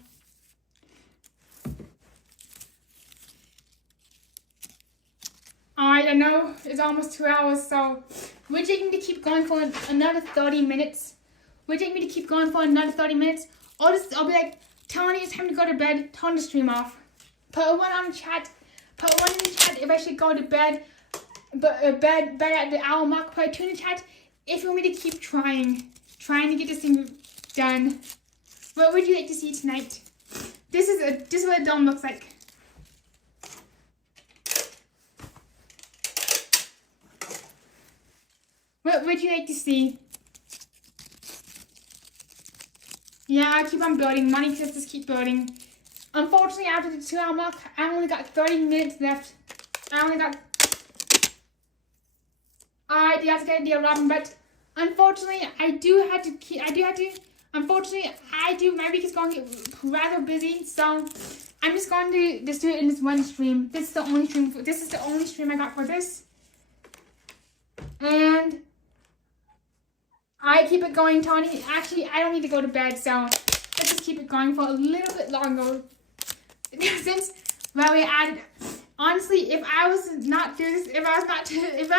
Alright, I know it's almost 2 hours, so we're taking to keep going for another 30 minutes. We're taking me to keep going for another 30 minutes. I'll be like, Tony, it's time to go to bed. Turn the stream off. Put one on the chat. Put one in the chat if I should go to bed. But bed at the hour mark. Put two in the chat if you want me to keep trying to get this thing done. What would you like to see tonight? This is what a dome looks like. What would you like to see? Yeah, I'll keep on building. Money can just keep building. Unfortunately, after the 2 hour mark, I only got 30 minutes left. Alright, that's a good idea, Robin, but unfortunately, my week is going to get rather busy, so I'm just going to just do it in this one stream. This is the only stream I got for this. And I keep it going, Tony. Actually, I don't need to go to bed, so let's just keep it going for a little bit longer. Since where we added, honestly, if I was to not do this, if I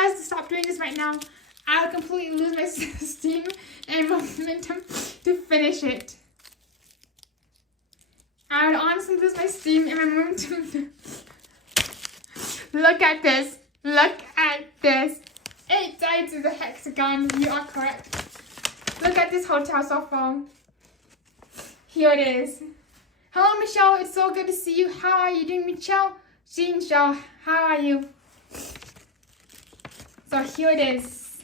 was to stop doing this right now, I would completely lose my steam and momentum to finish it. I would honestly lose my steam and my momentum. Look at this. Look at this. 8 sides of the hexagon. You are correct. Look at this hotel so far. Here it is. Hello, Michelle. It's so good to see you. How are you doing, Michelle? Michelle, how are you? So here it is.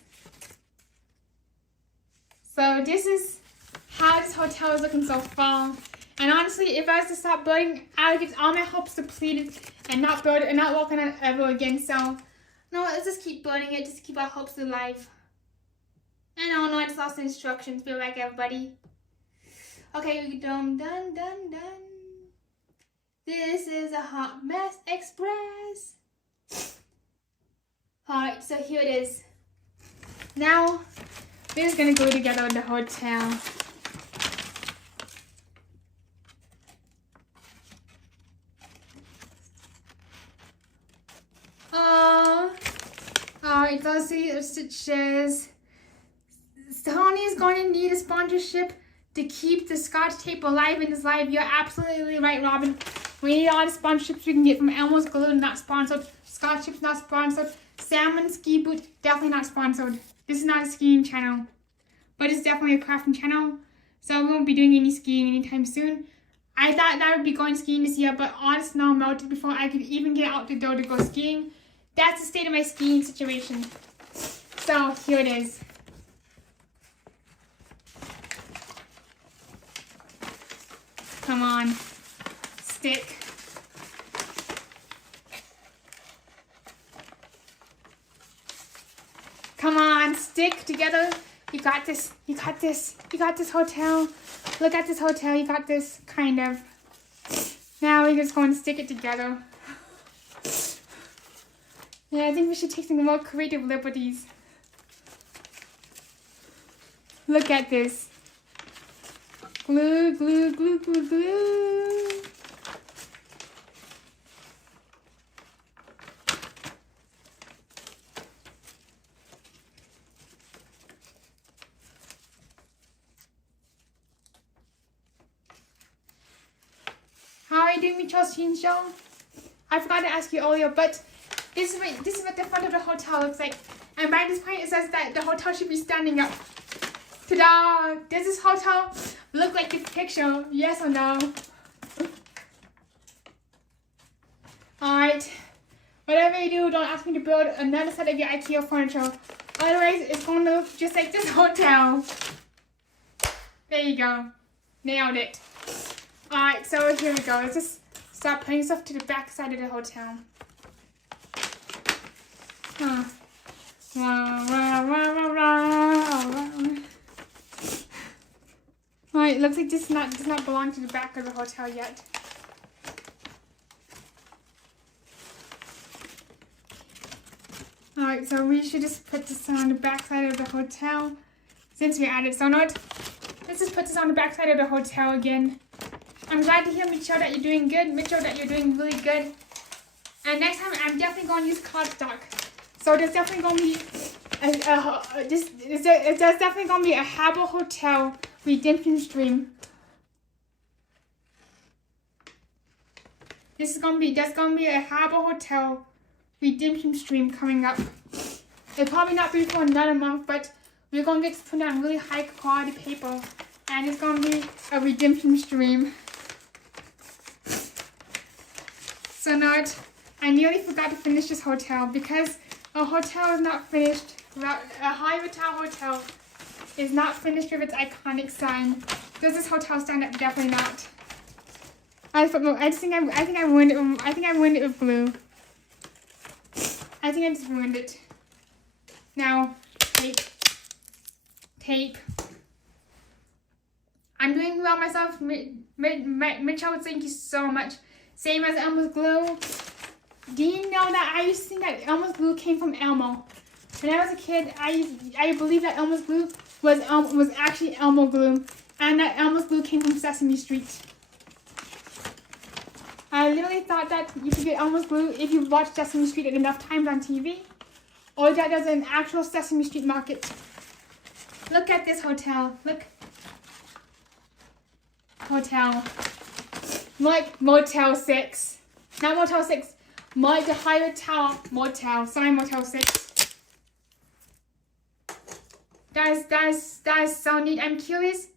So this is how this hotel is looking so far. And honestly, if I was to stop building, I would get all my hopes depleted and not build it and not work on it ever again. So no, let's just keep building it, just keep our hopes alive. And oh no, I just lost the instructions. Be right back, everybody. Okay, done. This is a hot mess express. Alright, so here it is. Now, we're just gonna go together in the hotel. Alright, so let's see what it says. Sony is going to need a sponsorship to keep the Scotch tape alive in this live. You're absolutely right, Robin. We need all the sponsorships we can get from Elmo's Glue, not sponsored. Scotch chips, not sponsored. Salmon Ski Boot, definitely not sponsored. This is not a skiing channel, but it's definitely a crafting channel. So we won't be doing any skiing anytime soon. I thought that I would be going skiing this year, but all the snow melted before I could even get out the door to go skiing. That's the state of my skiing situation. So here it is. Come on, stick. Come on, stick together. You got this, you got this, you got this hotel. Look at this hotel, you got this, kind of. Now we're just going to stick it together. Yeah, I think we should take some more creative liberties. Look at this. Glue, glue, glue, glue, glue. How are you doing, Mitchell's Teen Show? I forgot to ask you earlier, but this is what the front of the hotel looks like. And by this point, it says that the hotel should be standing up. Ta-da! Does this hotel look like this picture? Yes or no? Alright. Whatever you do, don't ask me to build another set of your IKEA furniture. Otherwise, it's going to look just like this hotel. There you go. Nailed it. Alright, so here we go. Let's just start putting stuff to the back side of the hotel. Huh. Alright, looks like this does not belong to the back of the hotel yet. Alright, so we should just put this on the back side of the hotel. Since we added sonot, let's just put this on the back side of the hotel again. I'm glad to hear, Mitchell, that you're doing good. Mitchell, that you're doing really good. And next time, I'm definitely going to use cardstock. So there's definitely going to be there's definitely going to be a Habbo Hotel redemption stream. There's going to be a Habbo Hotel redemption stream coming up. It'll probably not be for another month, but we're going to get to put on really high quality paper. And it's going to be a redemption stream. So now I nearly forgot to finish this hotel because a hotel is not finished. A high tower hotel is not finished with its iconic sign. Does this hotel stand up? Definitely not. I think I ruined it. I think I ruined it with glue. I think I just ruined it. Now, tape. I'm doing well myself. Mitchell, thank you so much. Same as Elmo's Glue. Do you know that I used to think that Elmo's Glue came from Elmo? When I was a kid, I believed that Elmo's Glue was actually Elmo Glue, and that Elmo's Glue came from Sesame Street. I literally thought that you could get Elmo's Glue if you watched Sesame Street enough times on TV, or that there's an actual Sesame Street market. Look at this hotel. Look. Hotel. Like Motel 6. Not Motel 6. Like the Higher Tower Motel. Sorry, Motel 6. That is so neat. I'm curious.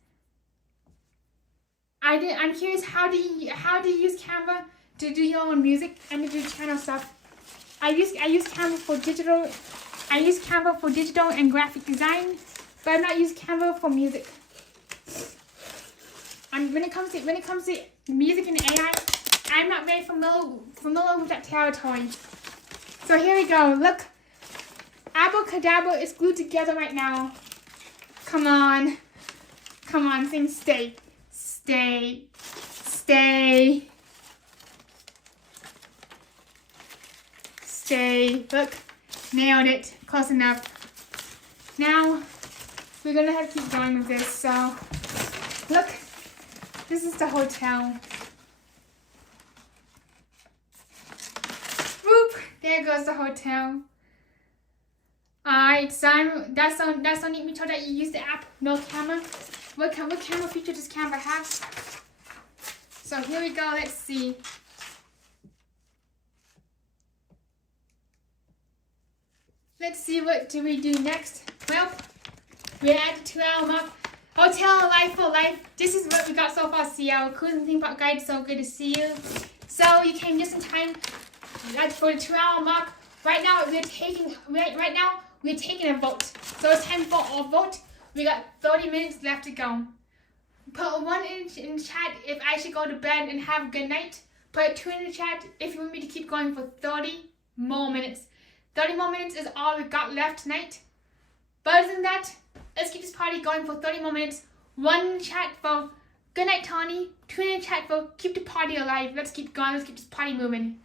I'm curious how do you use Canva to do your own music and to do channel stuff. I use Canva for digital. I use Canva for digital and graphic design, but I've not used Canva for music. When it comes to music and AI, I'm not very familiar with that territory. So here we go. Look, Abracadabra is glued together right now. Come on, sing stay, stay, stay, stay. Look, nailed it. Close enough. Now we're gonna have to keep going with this. So look. This is the hotel. Whoop! There goes the hotel. Alright, so that's so neat. Me told that you use the app, no camera. What camera feature does camera have? So here we go, let's see. Let's see what do we do next. Well, we're at the 2-hour mark. Hotel life for life. This is what we got so far. See our cruising theme park guide. So good to see you. So you came just in time for the 2-hour mark. Right now we're taking a vote. So it's time for a vote. We got 30 minutes left to go. Put 1 in the chat if I should go to bed and have a good night. Put 2 in the chat if you want me to keep going for 30 more minutes. 30 more minutes is all we got left tonight. But other than that, let's keep this party going for 30 more minutes. 1 in the chat for good night, Tony. 2 in the chat for keep the party alive. Let's keep going. Let's keep this party moving.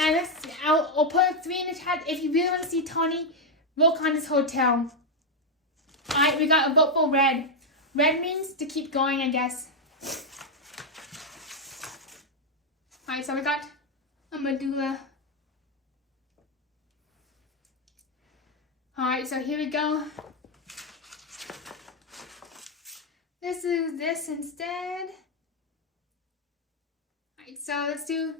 And I'll put 3 in the chat if you really want to see Tony work on this hotel. Alright, we got a vote for red. Red means to keep going, I guess. Alright, so we got a medulla. Alright, so here we go. Let's do this instead. Alright, so let's do...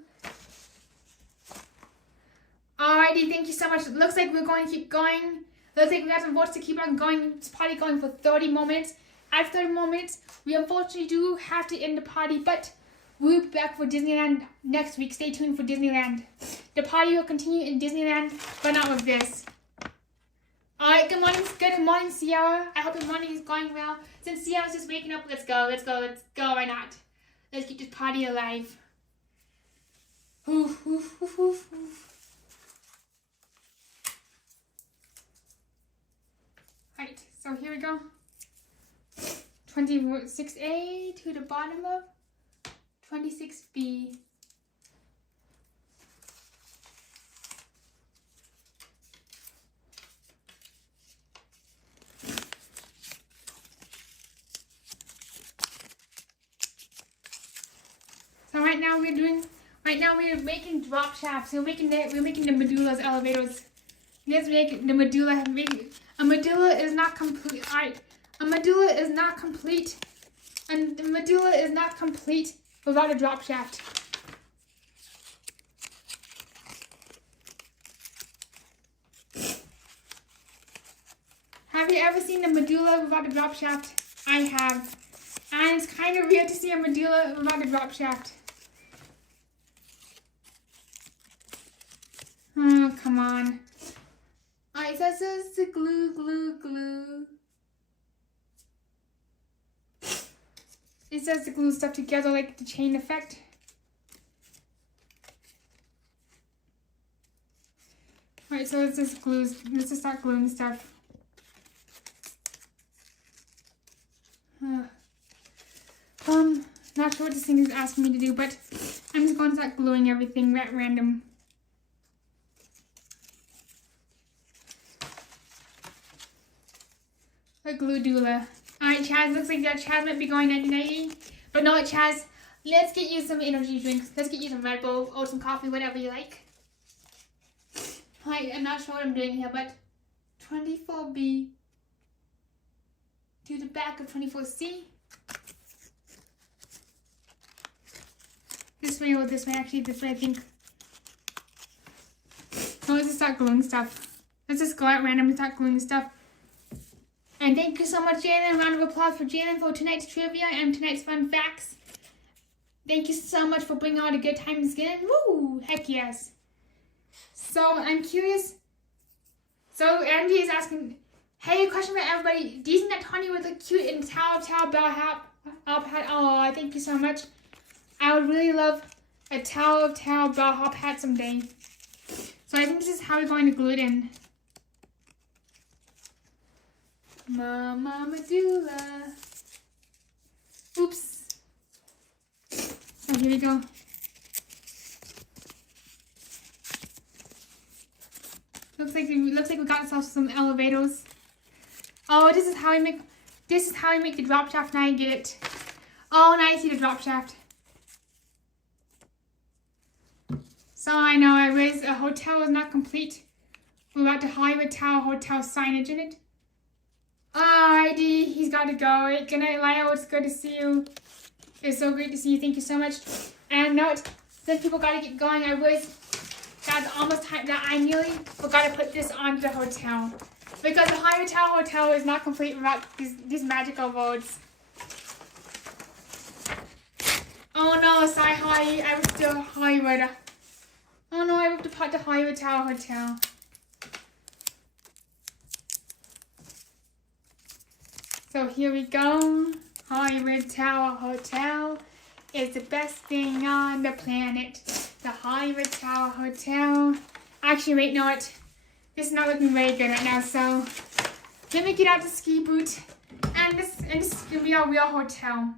Alrighty, thank you so much. It looks like we're going to keep going. Looks like we have some votes to keep on going. This party going for 30 more minutes. After 30 more minutes, we unfortunately do have to end the party, but we'll be back for Disneyland next week. Stay tuned for Disneyland. The party will continue in Disneyland, but not with this. Alright, good morning, Sierra. I hope your morning is going well. Since Sierra's just waking up, let's go, why not? Let's keep this party alive. Oof, oof, oof, oof, oof. Right, so here we go. 26A to the bottom of 26B. So right now we're making drop shafts. We're making the medullas elevators. Let's make the medulla. A medulla is not complete. Alright, a medulla is not complete, and the medulla is not complete without a drop shaft. Have you ever seen a medulla without a drop shaft? I have, and it's kind of weird to see a medulla without a drop shaft. Oh, come on. Alright, so this is the glue. It says to glue stuff together like the chain effect. Alright, so let's just start gluing stuff. Not sure what this thing is asking me to do, but I'm just going to start gluing everything at random. A glue doula. Alright, Chaz, looks like that Chaz might be going 1990. But no, Chaz, let's get you some energy drinks. Let's get you some Red Bull or some coffee, whatever you like. I'm not sure what I'm doing here, but 24B to the back of 24C. This way or this way, actually this way I think. So let's just start gluing stuff. Let's just go at random and start gluing stuff. And thank you so much, Jalen. Round of applause for Jalen for tonight's trivia and tonight's fun facts. Thank you so much for bringing all the good times again. Woo! Heck yes. So, I'm curious. So, Andy is asking, hey, a question for everybody. Do you think that Tony would look cute in Tower Bell hat? Oh, thank you so much. I would really love a Tower Bellhop hat someday. So, I think this is how we're going to glue it in. Mama medulla. Oops. So here we go. Looks like we got ourselves some elevators. Oh, this is how we make the drop shaft. Now I get it. Oh, now I see the drop shaft. So I know I raised a hotel is not complete We got the Hollywood Tower Hotel signage in it. Alrighty, he's got to go. Good night, Lyle. It's good to see you. It's so great to see you. Thank you so much. And note, since people got to get going, that's almost time that I nearly forgot to put this on the hotel. Because the Hollywood Tower Hotel is not complete without these magical roads. Oh no, sorry, Holly. I was still Hollywood. Oh no, I have to put the Hollywood Tower Hotel. So here we go. Hollywood Tower Hotel is the best thing on the planet. The Hollywood Tower Hotel. Actually, wait, no, this is not looking very good right now. So let me get out the ski boot, and this is gonna be our real hotel.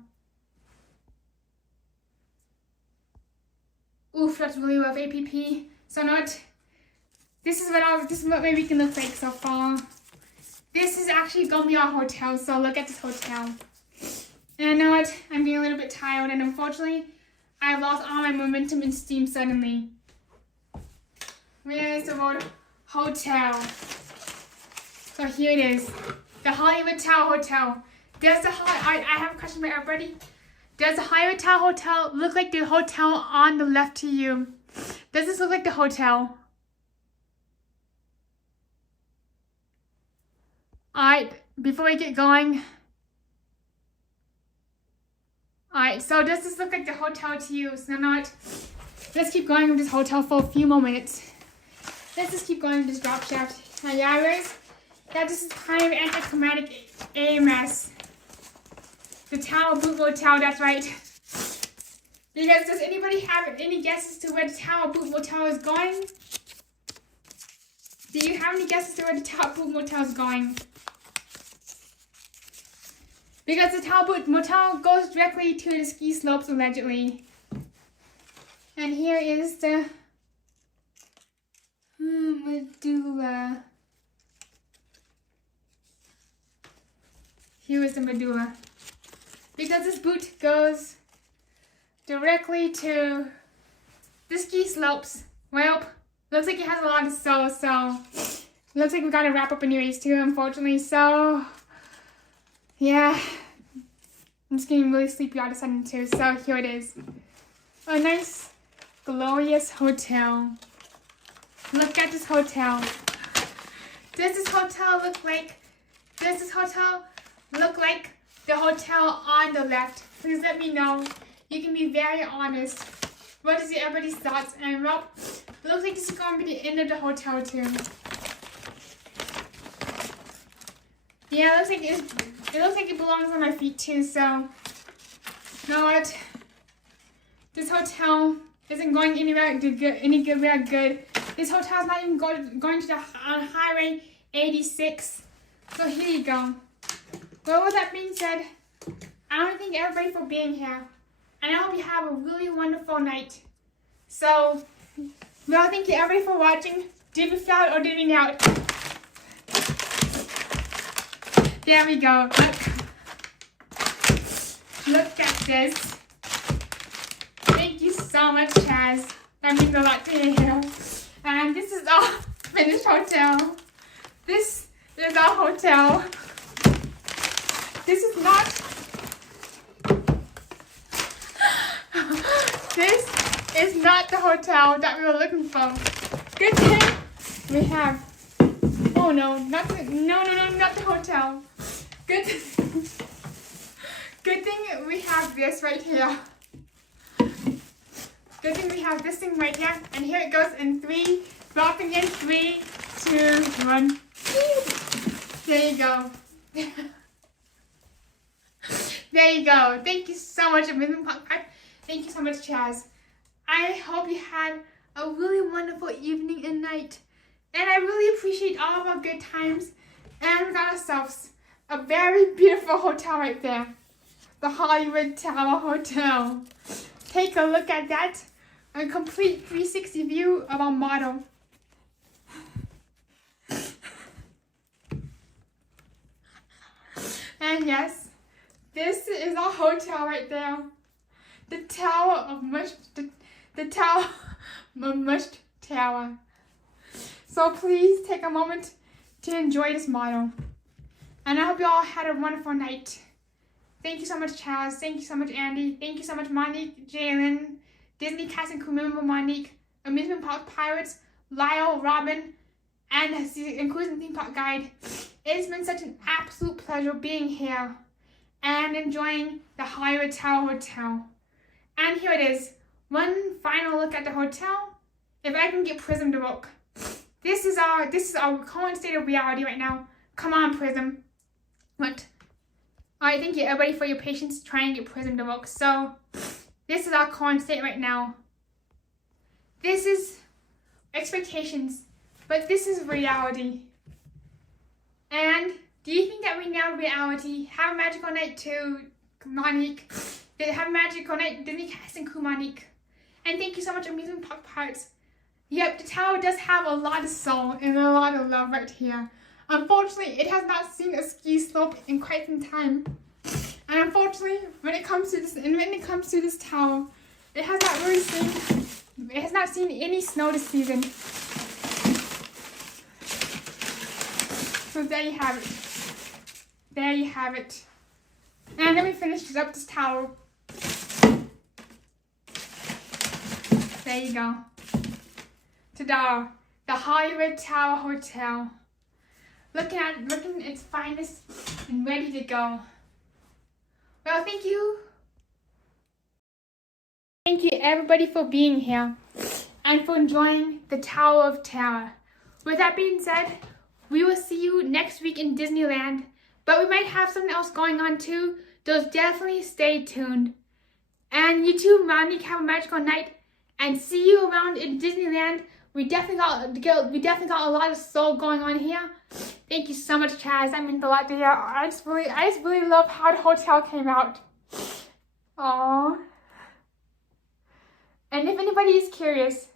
Oof, that's really rough, APP. So this is what maybe can look like so far. This is actually gonna be our hotel, so look at this hotel. And I know what, I'm getting a little bit tired, and unfortunately, I lost all my momentum and steam suddenly. Where is the word hotel? So here it is, the Hollywood Tower Hotel. I have a question for everybody. Does the Hollywood Tower Hotel look like the hotel on the left to you? Does this look like the hotel? Alright, before we get going. Alright, so does this look like the hotel to you? So let's keep going with this hotel for a few more minutes. Let's just keep going with this drop shaft. Now, yeah, this is kind of anticlimactic AMS. The Tower Boot Motel, that's right. Because does anybody have any guesses to where the Tower Boot Motel is going? Do you have any guesses to where the Tower Boot Motel is going? Because the Tower Boot Motel goes directly to the ski slopes, allegedly. And here is the medulla. Here is the medulla. Because this boot goes directly to the ski slopes. Well, looks like it has a lot of so looks like we gotta wrap up anyways too, unfortunately. So yeah, I'm just getting really sleepy all of a sudden too. So here it is, a nice, glorious hotel. Look at this hotel. Does this hotel look like? Does this hotel look like the hotel on the left? Please let me know. You can be very honest. What is everybody's thoughts? And well, it looks like this is going to be the end of the hotel too. Yeah, it looks like it belongs on my feet too. So, you know what? This hotel isn't going anywhere good. This hotel is not even going to the Highway 86. So here you go. Well, with that being said, I want to thank everybody for being here. And I hope you have a really wonderful night. So, well, thank you everybody for watching. Did we flout or did we not? There we go. Look at this. Thank you so much, Chaz. That means a lot to you. And this is our finished hotel. This is our hotel. This is not. This is not the hotel that we were looking for. Good thing we have. Oh no, not the hotel. Good thing we have this right here. Good thing we have this thing right here. And here it goes in 3, dropping in 3, 2, 1. There you go. There you go. Thank you so much, Amazing Podcast. Thank you so much, Chaz. I hope you had a really wonderful evening and night. And I really appreciate all of our good times. And we got ourselves a very beautiful hotel right there. The Hollywood Tower Hotel. Take a look at that. A complete 360 view of our model. And yes, this is our hotel right there. The Tower of Mush, the Tower of Mush Tower. So please take a moment to enjoy this model. And I hope you all had a wonderful night. Thank you so much, Chaz. Thank you so much, Andy. Thank you so much, Monique, Jalen, Disney Cast and Crew member Monique, Amusement Park Pirates, Lyle, Robin, and including Theme Park Guide. It's been such an absolute pleasure being here and enjoying the Hollywood Tower Hotel. And here it is. One final look at the hotel. If I can get Prism to work. This is our current state of reality right now. Come on, Prism. What? Alright, thank you everybody for your patience to try and get Prism to work. So, this is our current state right now. This is expectations, but this is reality. And do you think that we nailed reality? Have a magical night to Monique. Have a magical night, Disney Cast and Crew Monique. And thank you so much, Amusement Park Pirates. Yep, the tower does have a lot of soul and a lot of love right here. Unfortunately, it has not seen a ski slope in quite some time. And unfortunately, when it comes to this tower, it has not seen any snow this season. So there you have it. There you have it. And let me finish up this tower. There you go. Ta-da! The Hollywood Tower Hotel. Looking its finest and ready to go. Well, thank you. Thank you everybody for being here and for enjoying the Tower of Terror. With that being said, we will see you next week in Disneyland, but we might have something else going on too, so definitely stay tuned. And you too, Monique, have a magical night and see you around in Disneyland. We definitely got a lot of soul going on here. Thank you so much, Chaz. That means a lot to hear. I just really love how the hotel came out. Aww. And if anybody is curious,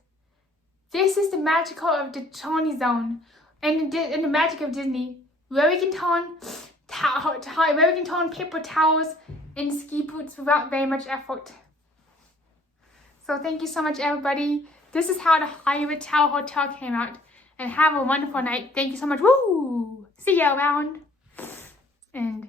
this is the magical of the Tony Zone and the magic of Disney, where we can turn paper towels into ski boots without very much effort. So thank you so much, everybody. This is how the Hollywood Tower Hotel came out. And have a wonderful night. Thank you so much. Woo! See you around. And